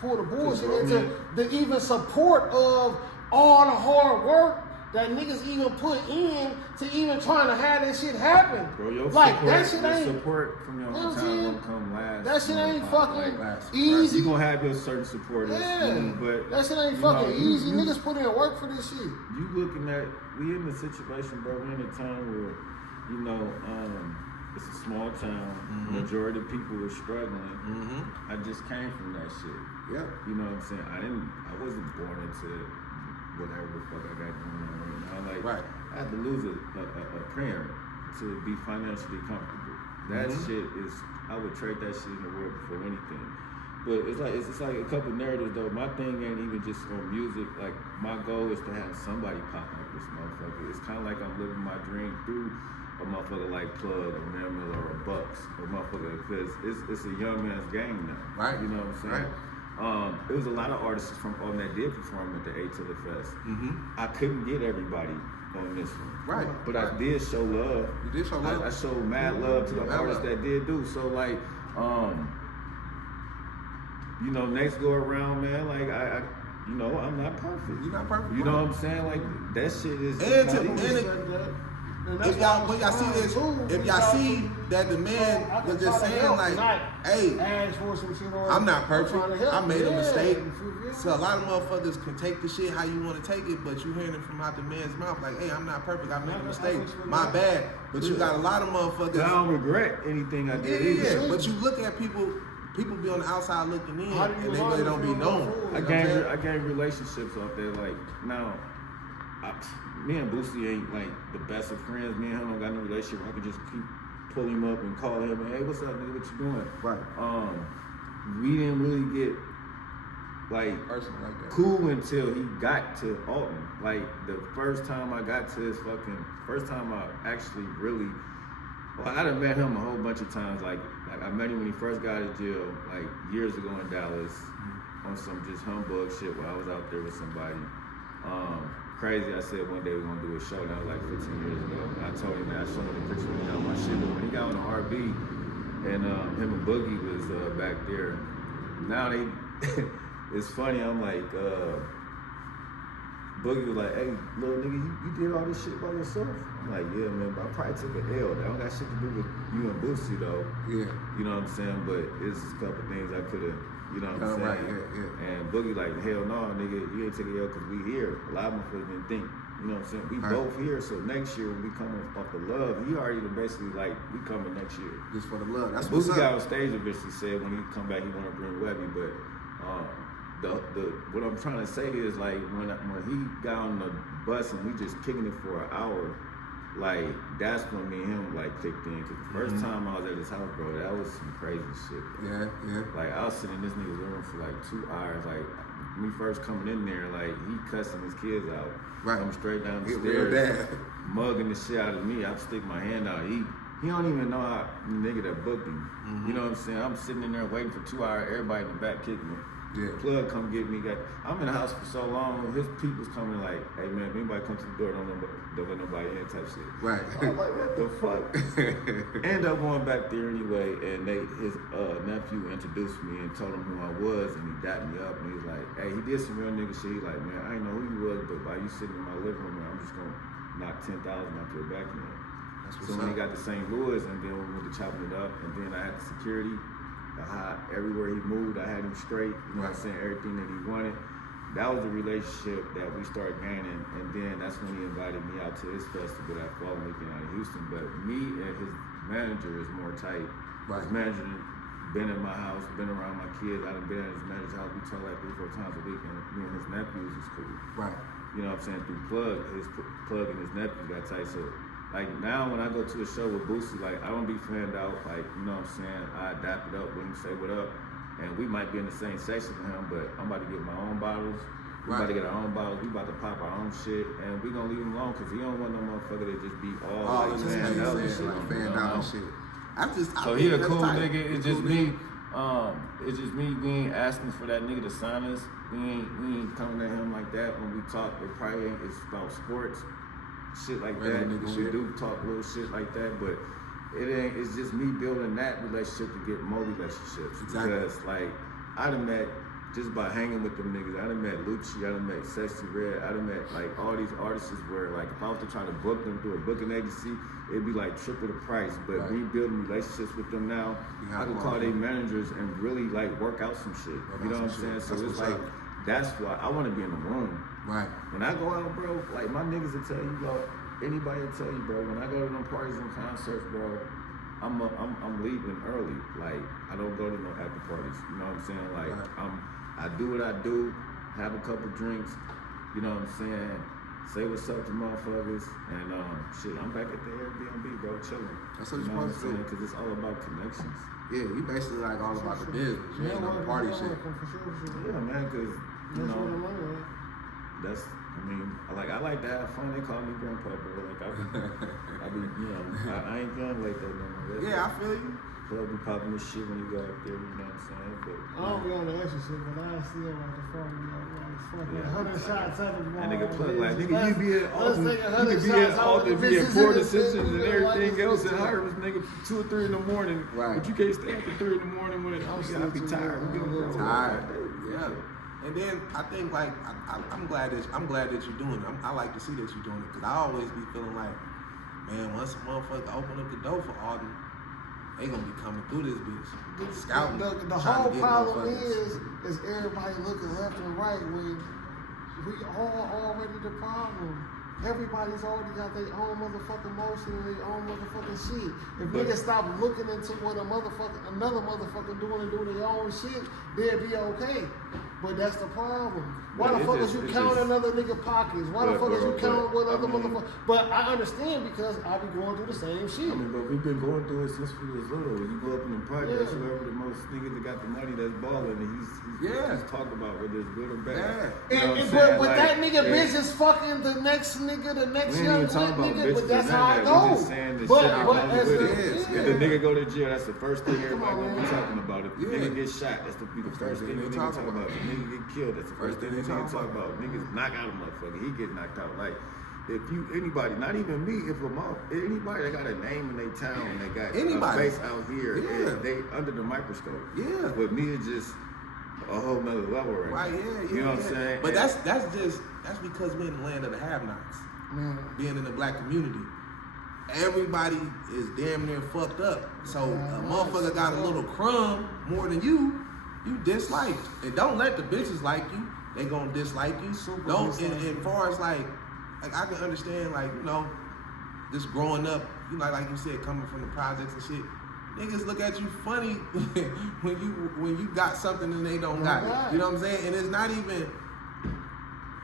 pull the bullshit into the even support of all the hard work that niggas even put in to even trying to have that shit happen. Bro, your like support, that shit ain't support from your hometown gonna come last. That shit ain't fucking last. easy. You gonna have your certain supporters. Yeah, but that shit ain't fucking easy. Niggas put in work for this shit. You looking at, we in the situation, bro. We in a time where, you know, it's a small town. Majority of people are struggling. I just came from that shit. Yeah. You know what I'm saying? I wasn't born into whatever the fuck I got going on right now. Like, I had to lose a parent to be financially comfortable. That shit is, I would trade that shit in the world for anything. But it's like a couple narratives though. My thing ain't even just on music. Like, my goal is to have somebody pop like this motherfucker. It's kind of like I'm living my dream through a motherfucker like Plug or Man Miller or Bucks or motherfucker, because it's a young man's game now. Right. You know what I'm saying? Right. There was a lot of artists from Alton that did perform at the A to the Fest. I couldn't get everybody on this one. Right. But I did show love. You did show love. I showed mad love to the artists that did do. So like, you know, next go around, man, like I you know, I'm not perfect. You're not perfect. You know what I'm saying? Like, that shit is if y'all see this, if y'all see that the man was just saying like, hey, I'm not perfect, I made a mistake. So a lot of motherfuckers can take the shit how you want to take it, but you hearing it from out the man's mouth like, hey, I'm not perfect, I made a mistake, my bad. But you got a lot of motherfuckers. I don't regret anything I did either. Yeah, but you look at people be on the outside looking in, and they really don't be known. I gained relationships out there. Like, now, me and Boosie ain't like the best of friends. Me and him don't got no relationship. I can just keep pull him up and call him and, hey, what's up, nigga? What you doing? Right. We didn't really get like cool until he got to Alton. Like, the first time I got to his first time I actually really, well, I done met him a whole bunch of times. Like I met him when he first got out of jail, like years ago in Dallas, on some just humbug shit while I was out there with somebody. Crazy, I said one day we're gonna do a show. That was like 15 years ago. I told him that, I showed him the picture when he got my shit. But when he got on the RB, and him and Boogie was back there. Now they, it's funny, I'm like, Boogie was like, hey, little nigga, you did all this shit by yourself? I'm like, yeah, man, but I probably took an L. That don't got shit to do with you and Boosie, though. Yeah. You know what I'm saying? But it's a couple things I could have, you know what I'm saying? Right, yeah. And Boogie like, hell no, nigga, you ain't taking L because we here. A lot of motherfuckers didn't think, you know what I'm saying? We both here, so next year when we come off the love, he already basically like, we coming next year. Just for the love. That's Boosie got on stage eventually said when he come back, he want to bring Webby, but what I'm trying to say is, like, when he got on the bus and we just kicking it for an hour, like, that's when me and him like kicked in. Cause the first time I was at his house, bro, that was some crazy shit. Bro. Yeah. Like, I was sitting in this nigga's room for like 2 hours. Like, me first coming in there, like, he cussing his kids out. Right. Coming straight down the stairs, mugging the shit out of me. I stick my hand out. He don't even know how the nigga that booked him. You know what I'm saying? I'm sitting in there waiting for 2 hours. Everybody in the back kicking me. Yeah. Plug come get me. I'm in the house for so long. His people's coming like, hey man, if anybody come to the door, don't let nobody in type shit. Right. I'm like, what the fuck? End up going back there anyway, and his nephew introduced me and told him who I was, and he dapped me up, and he's like, hey, he did some real nigga shit. He's like, man, I didn't know who you was, but by you sitting in my living room, man, I'm just gonna knock 10,000 out your back end. So when he got to St. Louis, and then we went to chopping it up, and then I had the security. how everywhere he moved, I had him straight. You know what I'm saying? Everything that he wanted. That was the relationship that we started gaining, and then that's when he invited me out to his festival that fall weekend out of Houston. But me and his manager is more tight. Right. His manager been in my house, been around my kids. I've been at his manager's house. We talk like 3-4 times a week, and me and his nephews is cool. Right. You know what I'm saying? Through Plug and his nephews got tight. So like now when I go to a show with Boosie, like I don't be fanned out. Like, you know what I'm saying? I adapt it up when you say what up. And we might be in the same section with him, but I'm about to get my own bottles. We about to get our own bottles. We about to pop our own shit, and we gonna leave him alone because he don't want no motherfucker to just be all like, in the fanned out and shit, shit. like fanned out and shit. So he a cool nigga. It's just me. It's just me. We ain't asking for that nigga to sign us. We ain't coming at him like that when we talk. It probably ain't. It's about sports, shit like that. When we do talk little shit like that, but it ain't. It's just me building that relationship to get more relationships. Exactly. Because like I done met just by hanging with them niggas. I done met Lucci. I done met Sexy Red. I done met like all these artists where like if I was to try to book them through a booking agency, it'd be like triple the price. But we building relationships with them now. I can call their managers and really like work out some shit. You know what I'm saying? So it's like that's why I want to be in the room. Right. When I go out, bro, like my niggas will tell you, bro. Anybody will tell you, bro. When I go to them parties and concerts, bro, I'm leaving early. Like I don't go to no after parties. You know what I'm saying? Like I do what I do, have a couple drinks, you know what I'm saying? Say what's up to motherfuckers, and shit, I'm back at the Airbnb, bro, chilling. That's what you're supposed to do. Because it's all about connections. Yeah, we basically like all about the business. You ain't no party shit. Yeah, man, because, you know, that's, I mean, I like to have fun. They call me grandpa, bro. Like, I be, you know, I ain't going like that no more. Yeah, I feel you. Plug be popping this shit when you go out there, you know what I'm saying? But, I don't be on the extra shit, but I see him like the phone, like 100 shots at the ball. And nigga Plug like, nigga, you be at Alton, you could be at Alton, be at Port Decisions and everything else and hire this nigga 2 or 3 in the morning. Right. But you can't stay after 3 in the morning when I be tired. Tired. Yeah. And then I think like I'm glad that you're doing it. I like to see that you're doing it because I always be feeling like, man, once a motherfucker open up the door for Alden, they gonna be coming through this bitch, scouting. The whole problem is everybody looking left and right when we all already the problem. Everybody's already got their own motherfucking motion and their own motherfucking shit. If niggas stop looking into what another motherfucker doing and doing their own shit, they'll be okay. But that's the problem. Why the fuck is you counting other nigga pockets? Why the fuck is you counting what other motherfuckers? But I understand because I be going through the same shit. I mean, but we've been going through it since we was little. You go up in the projects, whoever the most niggas that got the money that's balling, and he's talked about whether it's good or bad. Yeah. You know But that nigga bitch is fucking the next nigga, the next young nigga. But that's how I go. But as if the nigga go to jail, that's the first thing everybody gonna be talking about. If the nigga get shot, that's the first thing nigga talk about. If the nigga get killed, that's the first thing they talk about. Niggas knock out a motherfucker, he get knocked out. Like, if anybody, not even me, anybody that got a name in their town, they got a face out here, they under the microscope. Yeah. But me, it's just a whole nother level right now. You know what I'm saying? But that's because we're in the land of the have-nots. Being in the black community. Everybody is damn near fucked up. So a motherfucker got a little crumb more than you dislike. And don't let the bitches like you. They gonna dislike you. And far as like I can understand, like, you know, just growing up, you know, like you said, coming from the projects and shit. Niggas look at you funny when you got something and they don't got it. You know what I'm saying? And it's not even.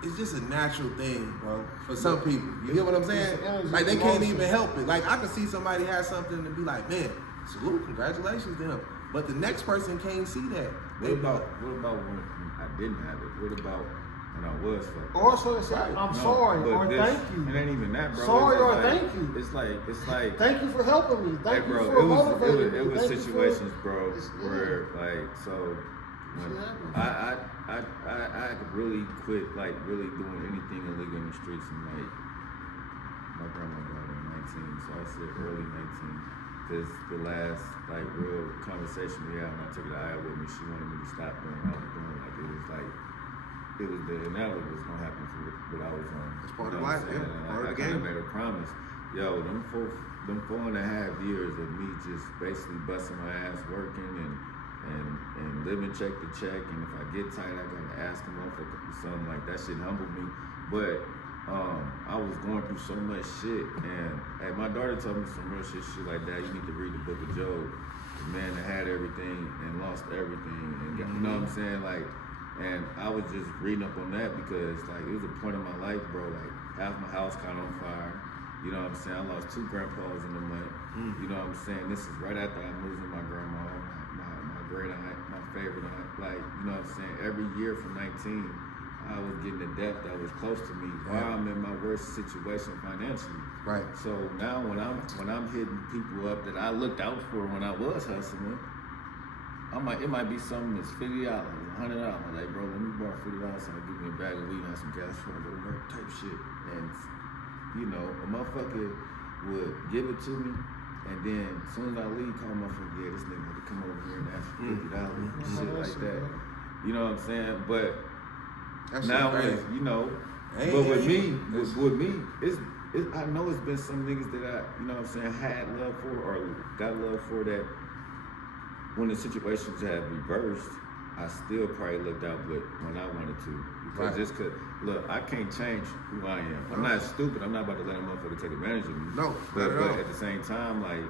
It's just a natural thing, bro, for some people. You hear what I'm saying? Like, they can't even help it. Like, I can see somebody have something and be like, man, salute, congratulations to him. But the next person can't see that. What about when I didn't have it? What about when I was fucked? Also, I'm sorry, or thank you. It ain't even that, bro. Sorry or like, thank you. It's like thank you for helping me. Thank you bro, for motivating me. It was situations, bro, where like when I could really quit like really doing anything illegal in the streets, and like my grandma died at 19, so I said early 19. Because the last like real conversation we had when I took her to Iowa with me, she wanted me to stop doing what I was doing. Like it was the inevitable was gonna happen for what I was on. It's part of life, man. I kind of made a promise. Yo, them 4.5 years of me just basically busting my ass working and and living check to check, and if I get tight, I gotta ask him for something like that. Shit humbled me, but I was going through so much shit, and my daughter told me some real shit like that. You need to read the book of Job, the man that had everything and lost everything, and got, you know what I'm saying, like. And I was just reading up on that because like it was a point in my life, bro. Like half my house caught on fire. You know what I'm saying? I lost 2 grandpas in the month. You know what I'm saying? This is right after I'm losing my grandma, my great aunt, my favorite aunt. Like, you know what I'm saying? Every year from 19, I was getting a debt that was close to me while I'm in my worst situation financially. Right. So now when I'm hitting people up that I looked out for when I was hustling, it might be something that's $50, $100. Like, bro, let me borrow $50 so I give me a bag of weed and some gas for I go to work type shit. And you know, a motherfucker would give it to me, and then as soon as I leave, call a motherfucker, yeah, this nigga had to come over here and ask for $50, shit like that. You know what I'm saying? But That's now, crazy. you know, but with me, it's I know it's been some niggas that I, you know what I'm saying, had love for or got love for that when the situations have reversed, I still probably looked out but when I wanted to. Because just cause, look, I can't change who I am. I'm not stupid. I'm not about to let a motherfucker take advantage of me. No, but not at all. at the same time, like,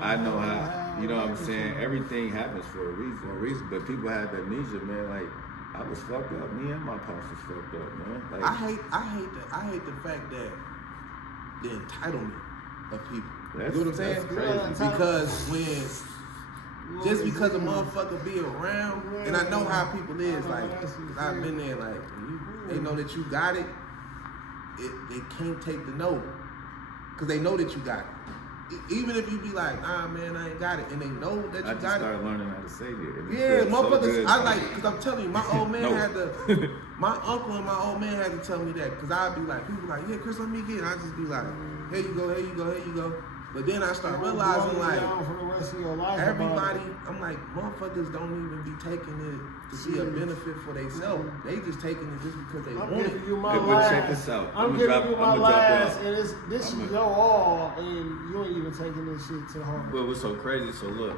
I know how, you know what I'm saying? Everything happens for a reason. For a reason. But people have amnesia, man. Like, I was fucked up. Me and my pops was fucked up, man. Like, I hate the fact that the entitlement of people. You That's- know what I'm saying? that's crazy. Because just because a motherfucker be around, and I know how people is, like, 'cause I've been there, like, they know that you got it, they can't take the no, because they know that you got it. Even if you be like, nah, man, I ain't got it, and they know that you I just got it. started learning how to say it. And it Yeah, feels so motherfuckers. good. I like, cause I'm telling you, my old man No. had to. My uncle and my old man had to tell me that, cause I'd be like, people like, yeah, Chris, let me get it. I just be like, here you go, here you go, here you go. But then I start realizing like, for the rest of your life everybody, I'm like, motherfuckers don't even be taking it to be a benefit for themselves. They just taking it just because they I'm want giving it. you my Hey, but last. check this out. I'm I'ma giving drop- you my I'ma drop last, y'all. and this is your all, and you ain't even taking this shit to heart. But what's so crazy, so look,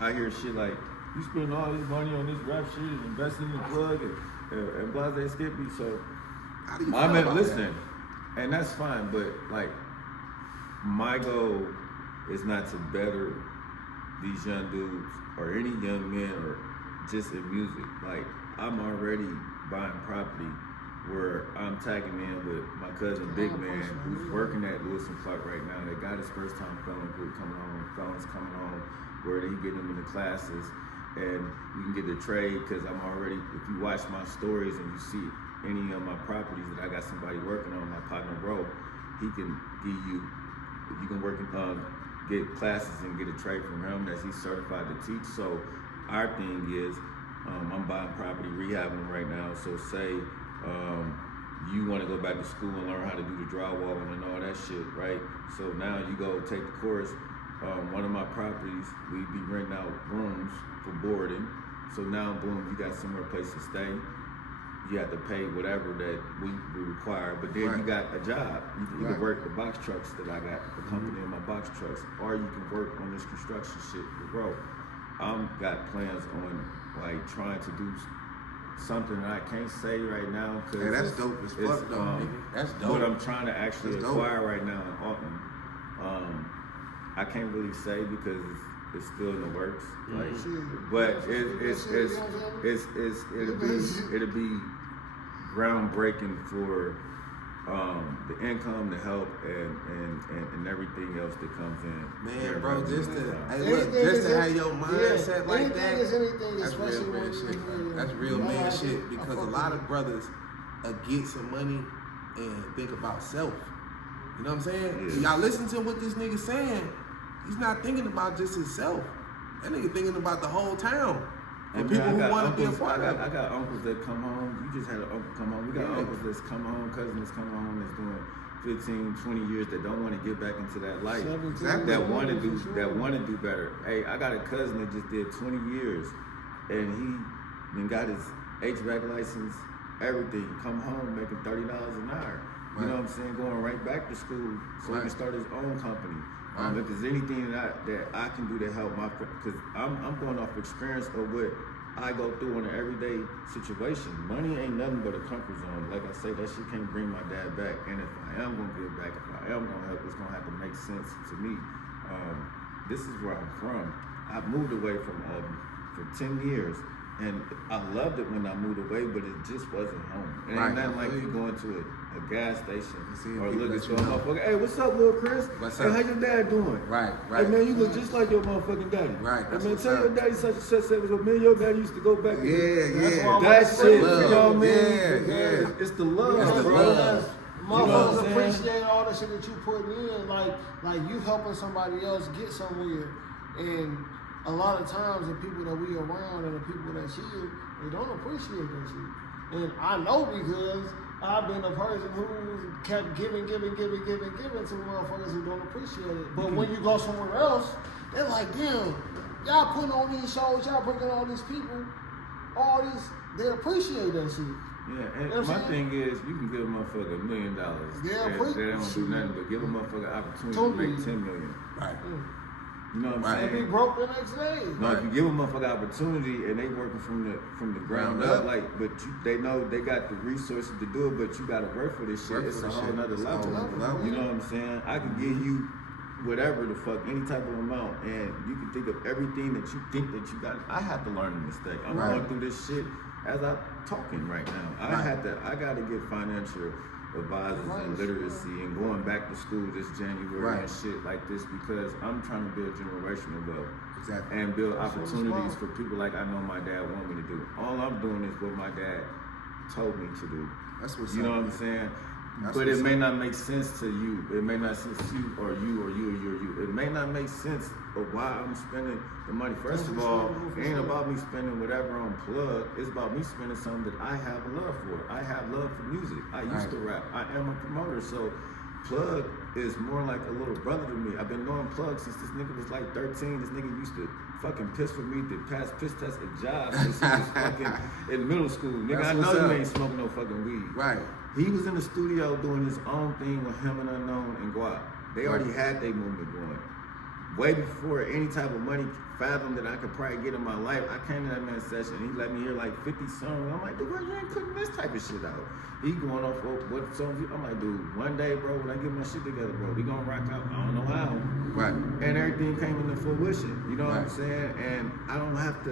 I hear shit like, you spend all this money on this rap shit and investing in the plug and blase Skippy, so How do you I feel mean, about listen, and that's fine, but like, my goal is not to better these young dudes or any young men or just in music. Like, I'm already buying property where I'm tagging in with my cousin Big Man, who's working at Lewis and Clark right now. They got his first time felon group coming on, felons coming on, where he getting them into classes, and you can get the trade because I'm already, if you watch my stories and you see any of my properties that I got somebody working on, my partner Bro, he can give you, you can work, get classes and get a trade from him as he's certified to teach. So our thing is, I'm buying property, rehabbing them right now. So say you want to go back to school and learn how to do the drywalling and all that shit, right? So now you go take the course. One of my properties, we be renting out rooms for boarding. So now, boom, you got somewhere place to stay. You have to pay whatever that we require, but then you got a job. You can work the box trucks that I got, the company in my box trucks, or you can work on this construction shit with Bro. Got plans on like trying to do something that I can't say right now. Cause Hey, that's dope as fuck though, nigga. That's dope. What I'm trying to actually That's dope. acquire right now in Alton, I can't really say because it's still in the works. Like, but it'll be groundbreaking for the income, the help, and everything else that comes in. Man, bro, just to Anything have your mindset like anything that. is anything, That's real especially man when shit. you- That's real you man know, shit I because a fuck lot with of brothers get some money and think about self. You know what I'm saying? Yeah. Y'all listen to what this nigga saying. He's not thinking about just himself. That nigga thinking about the whole town. For And people man, who I got want to be a uncles- part of I it. got uncles that come home. You just had an uncle come home. We got Yeah. uncles that's come home, cousins that's come home that's doing 15, 20 years that don't want to get back into that life. 17, That want to do for sure. that want to do better. Hey, I got a cousin that just did 20 years, and he then got his HVAC license, everything. Come home making $30 an hour. You know what I'm saying? Going right back to school so he can start his own company. If there's anything that I can do to help my, because I'm going off experience of what I go through in an everyday situation. Money ain't nothing but a comfort zone. Like I say, that shit can't bring my dad back. And if I am gonna give back, if I am gonna help, it's gonna have to make sense to me. This is where I'm from. I moved away from for 10 years. And I loved it when I moved away, but it just wasn't home. It ain't nothing like you going to a gas station or looking for a motherfucker. Hey, what's up, little Chris? What's hey, up? how your dad doing? Right. Hey, man, you look just like your motherfucking daddy. Right. Hey, man, tell your daddy such and such. Say, well, man, your daddy used to go back. Yeah. That shit, love. you know what I mean? Yeah. It's the love, It's the bro. love. Motherfuckers appreciate all the shit that you put in, like you helping somebody else get somewhere. And a lot of times the people that we around and the people that here, they don't appreciate that shit. And I know because I've been a person who kept giving to motherfuckers who don't appreciate it. But when you go somewhere else, they're like, damn, y'all putting on these shows, y'all bringing all these people, they appreciate that shit. Yeah, and You know what my I'm saying? thing is, you can give a motherfucker $1 million. Yeah, they don't do nothing but give a motherfucker opportunity to make $10 million. Right. You know what I'm Right. saying? They be broke the next day. No, if you give a motherfucker opportunity and they working from the ground up, like, but they know they got the resources to do it, but you gotta work for this shit. It's a whole nother level. You know what I'm saying? I can give you whatever the fuck, any type of amount, and you can think of everything that you think that you got. I have to learn a mistake. I'm going through this shit as I'm talking right now. I gotta get financial advisors and literacy and going back to school this January and shit like this because I'm trying to build generational wealth. Exactly. And build opportunities for people like I know my dad want me to do. All I'm doing is what my dad told me to do. That's what's you up. know what I'm saying? That's but it what's may up. not make sense to you. It may not sense to you or you or you or you or you. It may not make sense of why I'm spending the money. First of all, it ain't about me spending whatever on plug. It's about me spending something that I have a love for. I have love for music. I used to rap. I am a promoter. So Plug is more like a little brother to me. I've been knowing Plug since this nigga was like 13. This nigga used to fucking piss for me to pass piss test at jobs since he was fucking in middle school. Nigga, That's I know what's you up. ain't smoking no fucking weed. Right. He was in the studio doing his own thing with him and Unknown and Guap. They already had their movement going. Way before any type of money fathom that I could probably get in my life, I came to that man's session. He let me hear like 50 songs. I'm like, dude, why you ain't putting this type of shit out? He going off what songs. I'm like, dude, one day, bro, when I get my shit together, bro, we gonna rock out. I don't know how. Right. And everything came into fruition. You know what I'm saying? And I don't have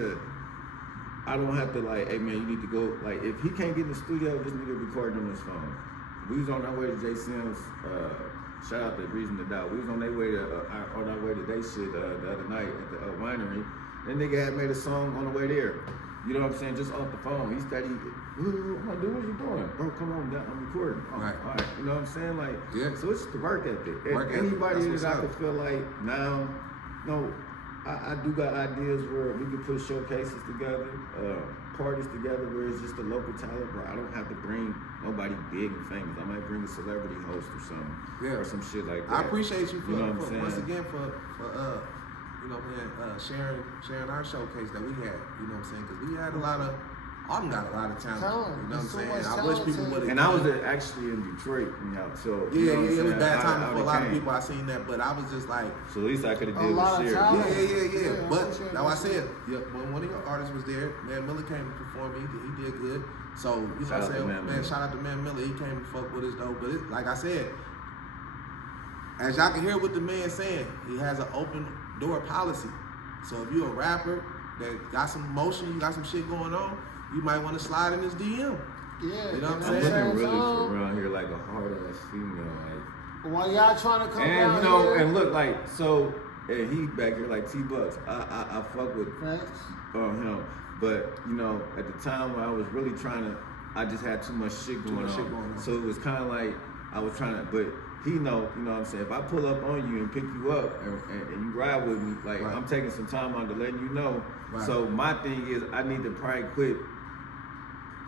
to like, hey man, you need to go. Like, if he can't get in the studio, this nigga recording on his phone. We was on our way to Jay Sims. Shout out to Reason to Doubt. We was on our way to they shit the other night at the winery. That nigga had made a song on the way there. You know what I'm saying? Just off the phone. He studied. I'm like, dude, what you doing? Bro, come on, I'm recording. Oh, Right. All right. You know what I'm saying? Like, so it's the work ethic. Work ethic. Anybody That's that I what's could feel like now, no, I do got ideas where we could put showcases together, parties together where it's just a local talent where I don't have to bring nobody big and famous. I might bring a celebrity host or something, or some shit like that. I appreciate you for, You know what I'm saying? once again for you know, man, sharing our showcase that we had. You know what I'm saying? Because we had a lot of. Autumn got a lot of talent. You know what I'm saying? I wish people would have. And I was actually in Detroit, so Yeah, you know it was bad I timing for a lot of came. people. I seen that, but I was just like, So at least I could have A did lot with of Sherry. talent. yeah. But appreciate now I that. said, when one of your artists was there, Man Miller came to perform. He did good. So you know what I'm Shout out to saying, Man man. Miller. Shout out to Man Miller. He came to fuck with us though. But like I said, as y'all can hear what the man saying, he has an open door policy. So if you're a rapper that got some motion, you got some shit going on, you might want to slide in his DM. Yeah, You know what I'm I'm saying? looking really for around here like a hard ass female, like. While y'all trying to come And down you know, here, and look like so, and he back here like T-Bucks. I fuck with facts. him, but you know, at the time when I was really trying to, I just had too much shit going on. So it was kind of like I was trying to, but he know, you know what I'm saying. If I pull up on you and pick you up and you ride with me, like I'm taking some time out to letting you know. So my thing is, I need to probably quit.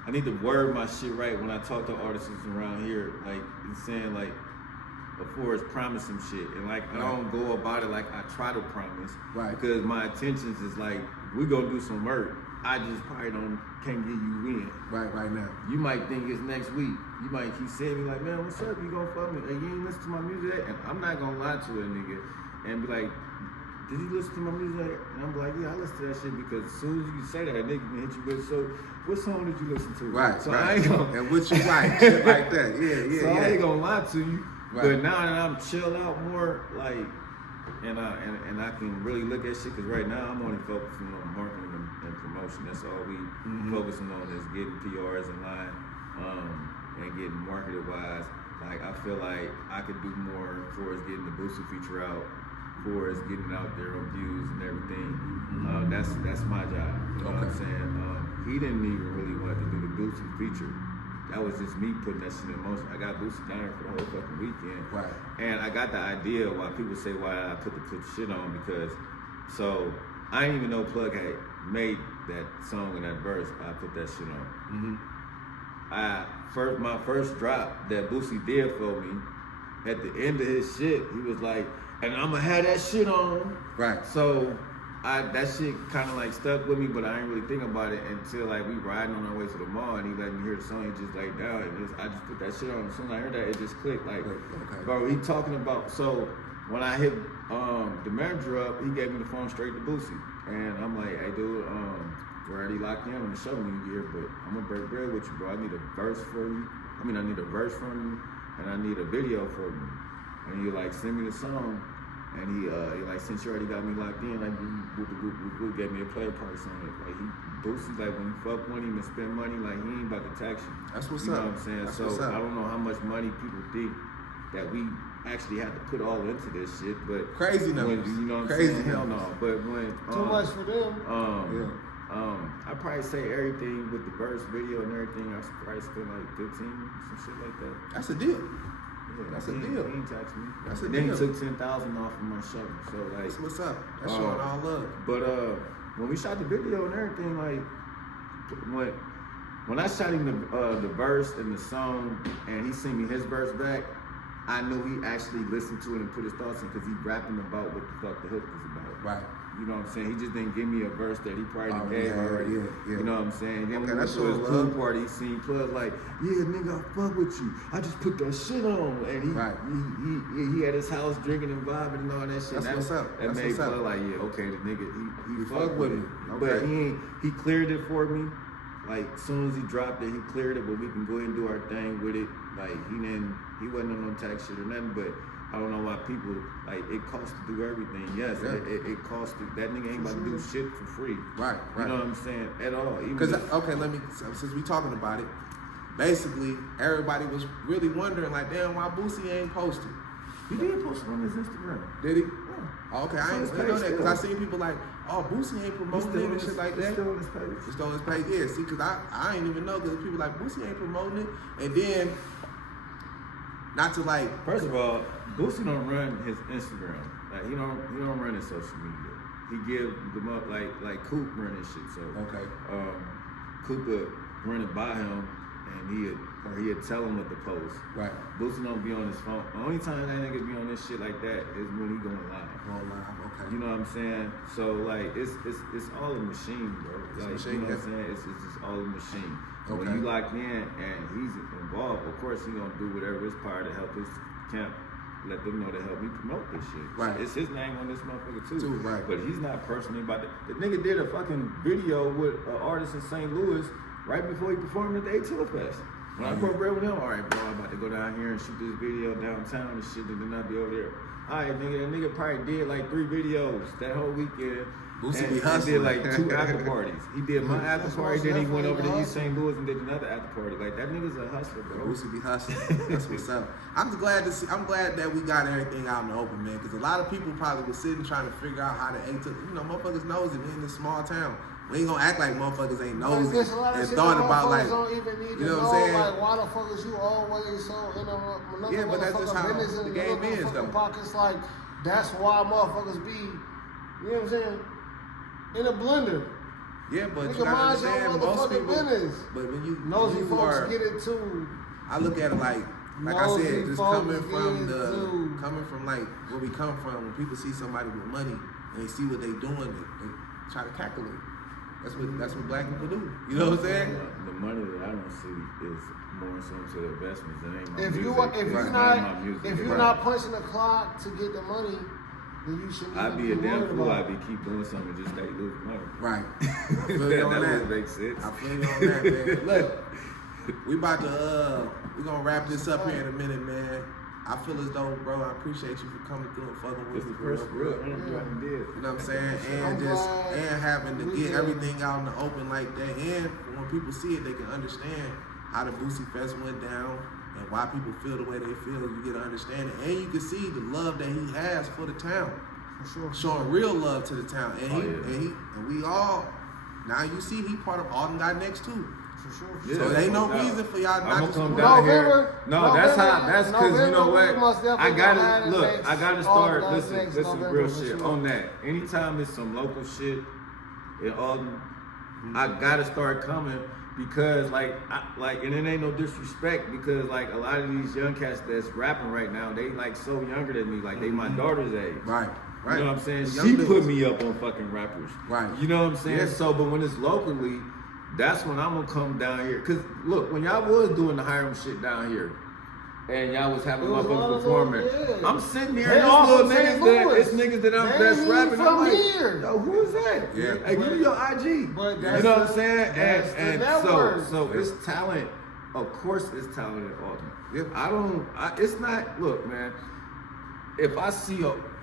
I need to word my shit right when I talk to artists around here, like it's saying like. Before it's promising shit, and like I don't go about it like I try to promise, because my intentions is like we gonna do some work. I just probably can't get you in. Right now. You might think it's next week. You might keep saying me like, man, what's up? You gonna fuck me? Hey, you ain't listen to my music, and I'm not gonna lie to a nigga. and be like, did you listen to my music? And I'm like, yeah, I listen to that shit because as soon as you say that, a nigga can hit you with, so what song did you listen to? Right, so right. I ain't gonna, And what you like, shit like that. Yeah, so yeah. I ain't gonna lie to you. Right. But now that I'm chill out more, like, and I can really look at shit, because right now I'm only focusing on marketing and promotion. That's all we focusing on is getting PRs in line and getting marketed wise. Like, I feel like I could do more for us getting the Boosie feature out, for us getting out there on views and everything. That's my job. You know what I'm saying? He didn't even really want to do the Boosie feature. That was just me putting that shit in motion. I got Boosie down here for the whole fucking weekend. Right. And I got the idea why people say why I put the shit on, because so I didn't even know Plug had made that song and that verse. I put that shit on. My first drop that Boosie did for me, at the end of his shit, he was like, and I'm gonna have that shit on. Right. So that shit kind of like stuck with me, but I ain't really think about it until like we riding on our way to the mall and he let me hear the song. He just laid down and I just put that shit on. As soon as I heard that, it just clicked. Like, bro, he talking about. So when I hit the manager up, he gave me the phone straight to Boosie, and I'm like, hey dude, we're already locked in on the show when you get here, but I'm gonna break bread with you, bro. I need a verse from you, and I need a video from you. And he like send me the song. And he like, since you already got me locked in, like you gave me a player price on it. Like Boosie, like when you fuck with him and spend money, like he ain't about to tax you. That's what's you up. You know what I'm saying? That's so what's up. I don't know how much money people think that we actually have to put all into this shit, but Crazy numbers. You know what I'm Crazy saying? Hell numbers. no. But when Too much for them. I probably say everything with the verse, video, and everything. I probably spend like 15, some shit like that. That's a deal. Yeah, That's a he deal. He ain't taxed me. That's a and then deal. he took 10,000 off of my show. So like, That's what's up. That's showing all love. But when we shot the video and everything, like when I shot him the verse and the song, and he sent me his verse back, I knew he actually listened to it and put his thoughts in, because he rapping about what the fuck the hook was about. Right. You know what I'm saying? He just didn't give me a verse that he probably gave yeah, already. yeah. You know what I'm saying? Then Okay, when we that's went to his showing pool love. party, he seen Plug like, yeah, nigga, I fuck with you. I just put that shit on. And he had his house drinking and vibing and all that shit. That's what's up. That That's made what's up. Plug like, yeah, okay, the nigga, he fuck with me. But Okay. he cleared it for me. Like, as soon as he dropped it, he cleared it, but we can go ahead and do our thing with it. Like, he wasn't on no tax shit or nothing, but I don't know why people, like, it costs to do everything. Yes, Yeah. it costs to, that nigga ain't about to do shit for free. Right. You know what I'm saying? At all. Because since we talking about it, basically everybody was really wondering like, damn, why Boosie ain't posted? he did post it on his Instagram. Did he? Yeah. Oh, okay, It's I on ain't his know page that because I still. seen people like, oh, Boosie ain't promoting it and shit like that. It's still on his page. It's on his page, yeah. See, because I ain't even know, because people like Boosie ain't promoting it, and then not to like. First of all, Boosie don't run his Instagram. Like he don't run his social media. He give them up like Coop run his shit. So Okay. Coop would run it by him, and he'd tell him what to post. Right. Boosie don't be on his phone. The only time that nigga be on this shit like that is when he going live. Going live. Okay. You know what I'm saying? So like it's all a machine, bro. It's a Like machine, you know what yeah. I'm saying? It's just all a machine. So Okay. when you locked in and he's involved, of course he gonna do whatever his part to help his camp. Let them know to help me promote this shit. Right. It's his name on this motherfucker too. Right. But he's not personally about to. The nigga did a fucking video with an artist in St. Louis right before he performed at the ATL Fest. When I broke bread with him, all right, bro, I'm about to go down here and shoot this video downtown and shit, and then I'll be over there. All right, nigga, that nigga probably did like 3 videos that whole weekend. Boosie and be he hustling. did like 2 after parties. He did my after That's party, most then he went over to definitely East St. Louis and did another after party. Like that nigga's a hustler, bro. Boosie be hustling. That's what's up. I'm glad that we got everything out in the open, man. Because a lot of people probably was sitting trying to figure out how to motherfuckers nosy. We in this small town. We ain't gonna act like motherfuckers ain't nosy There's a lot of and shit thought that about like, motherfuckers don't even need you to know know, what I'm saying? like why the fuck is you always so in another Yeah, but that's just how business the and game another is, motherfucking though. pockets? Like that's why motherfuckers be, you know what I'm saying, in a blender. yeah, but Nigga, you gotta mind your understand most motherfucking people. business. But when you Nosy folks are, get it too. I look at it like I Nosy said, just folks coming from get it too. coming from like where we come from. When people see somebody with money and they see what they doing, they try to calculate. That's what black people do. You know what I'm saying? The money that I don't see is more so to the investments. It ain't my If music. you It's if not you're my not music. if you're Right. not punching the clock to get the money, then you shouldn't I'd even be a damn worried fool. about I'd be keep doing something just stay losing money. Right. I feel you on that that. would make sense. I feel you on that, man. Look, we about to we gonna wrap this up here in a minute, man. I feel as though, bro, I appreciate you for coming through and fucking with It's me, the bro. first real interview I done did. You know what I'm saying? I'm And glad having to we get did. everything out in the open like that. And when people see it, they can understand how the Boosie Fest went down and why people feel the way they feel. You get an understanding. And you can see the love that he has for the town. For sure. Showing real love to the town. And Oh, we all, now you see he part of All Them Got Next too. For sure. Yeah, So there ain't no no doubt. reason for y'all I'm not gonna to come support down November- here. No, that's because you know November, we must what? definitely I gotta go ahead look. and I gotta all start. guys Listen, next this is November, real for shit sure. on that. Anytime there's some local shit in Alden, I gotta start coming because like, and it ain't no disrespect because like a lot of these young cats that's rapping right now, they like so younger than me, like they my daughter's age. Right. Right. You know what I'm saying? The young She dudes. put me up on fucking rappers. Right. You know what I'm saying? Yeah. So, but when it's locally, that's when I'm gonna come down here. Cause look, when y'all was doing the Hiram shit down here, and y'all was having It was one motherfuckers of performing, those, yeah. I'm sitting here, They this all little from St. niggas that, Louis. it's niggas that They that's ain't rapping. from I'm like, here. yo, who is that? Yeah. Hey, give me your IG. But You that's know what I'm the- saying? that's the And network. so it's talent. Of course, it's talent in Alton. Yeah. It's not. Look, man. If I see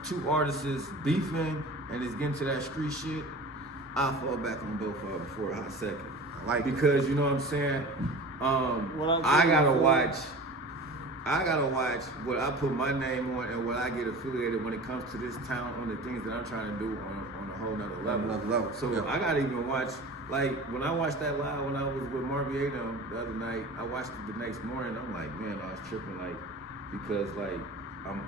two artists beefing and it's getting to that street shit, I fall back on both of them before a hot second. I like it. because you know what I'm saying. What I'm I saying gotta for- watch. I gotta watch what I put my name on and what I get affiliated when it comes to this town on the things that I'm trying to do on a whole nother level. Another level, So yeah. I gotta even watch. Like when I watched that live when I was with Marvie Adam the other night, I watched it the next morning. I'm like, man, I was tripping like because like I'm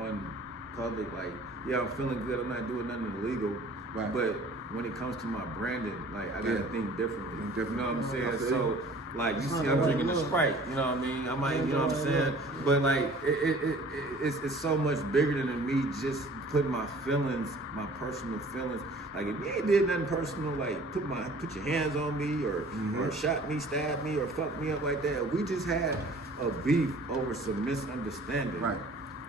on public, like yeah, I'm feeling good. I'm not doing nothing illegal, Right. but when it comes to my branding, like I gotta Yeah. think differently. Think different. You know what I'm I saying? feel So you. like you It's see, not I'm the way drinking to a do it. Sprite. You know what I mean? I might, you know what I'm It's not the way to saying? do But like it's so much bigger than me just putting my feelings, my personal feelings. Like if you ain't did nothing personal, like put your hands on me or shot me, stabbed me, or fucked me up like that. We just had a beef over some misunderstanding. Right.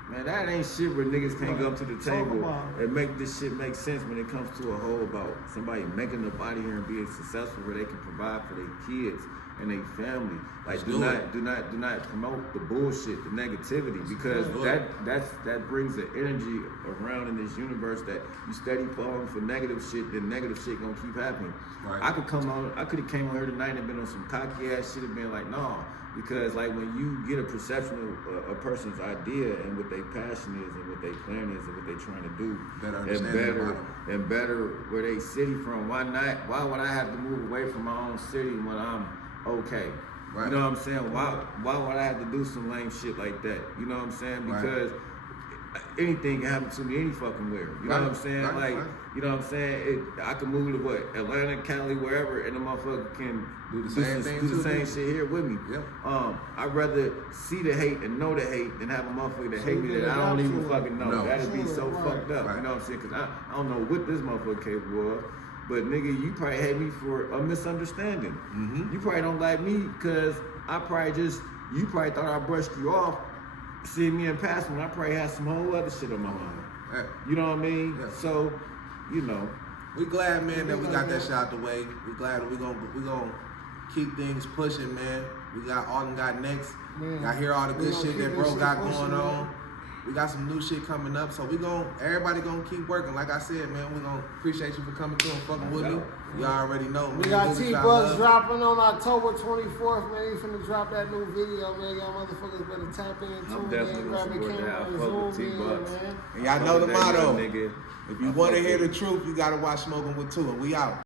Man, that ain't shit where niggas can't go up to the table about it. and make this shit make sense when it comes to a whole about somebody making up out of here and being successful where they can provide for their kids and their family. Like do not promote the bullshit, the negativity, because that brings the energy around in this universe that you steady falling for negative shit, then negative shit gonna keep happening. Right. I could have came on here tonight and been on some cocky ass shit and been like, no. Because like when you get a perception of a person's idea and what their passion is and what their plan is and what they're trying to do, Better and understanding better about 'em. and better where they city from. Why would I have to move away from my own city when I'm okay? Right. You know what I'm saying? Why would I have to do some lame shit like that? You know what I'm saying? Right. Because anything can happen to me any fucking where. You know Right. what I'm saying? Right. Like, Right. you know what I'm saying? I can move to what? Atlanta, Cali, wherever, and the motherfucker can Do the same thing do the too, same dude. shit here with me. Yep. I'd rather see the hate and know the hate than have a motherfucker that So hate you me get that it I don't out even to fucking know. No. That'd be so Right. fucked up. Right. You know what I'm saying? Cause I don't know what this motherfucker capable of. But nigga, you probably hate me for a misunderstanding. Mm-hmm. You probably don't like me because you probably thought I brushed you off. Seeing me in passing, I probably had some whole other shit on my mind. Yeah. You know what I mean? Yeah. So, you know, We glad, man, that we got that shit out the way. We glad that we gonna keep things pushing, man. We got All Them Got Next. Man, Y'all hear all the we good gonna shit keep that this bro shit got pushing, going man. on. We got some new shit coming up, so everybody gonna keep working. Like I said, man, we gonna appreciate you for coming through and fucking with me. You already know. We man. got Good shot, T-Bucks love. dropping on October 24th, man. He finna drop that new video, man. Y'all motherfuckers better tap in, I'm tune definitely in, gonna grab your support that. camera, I and fuck with zoom in, T-Bucks. man. And y'all know the Fuck with that motto. young nigga. If you I want to fuck hear with the truth, you gotta watch Smokinwit2, and we out.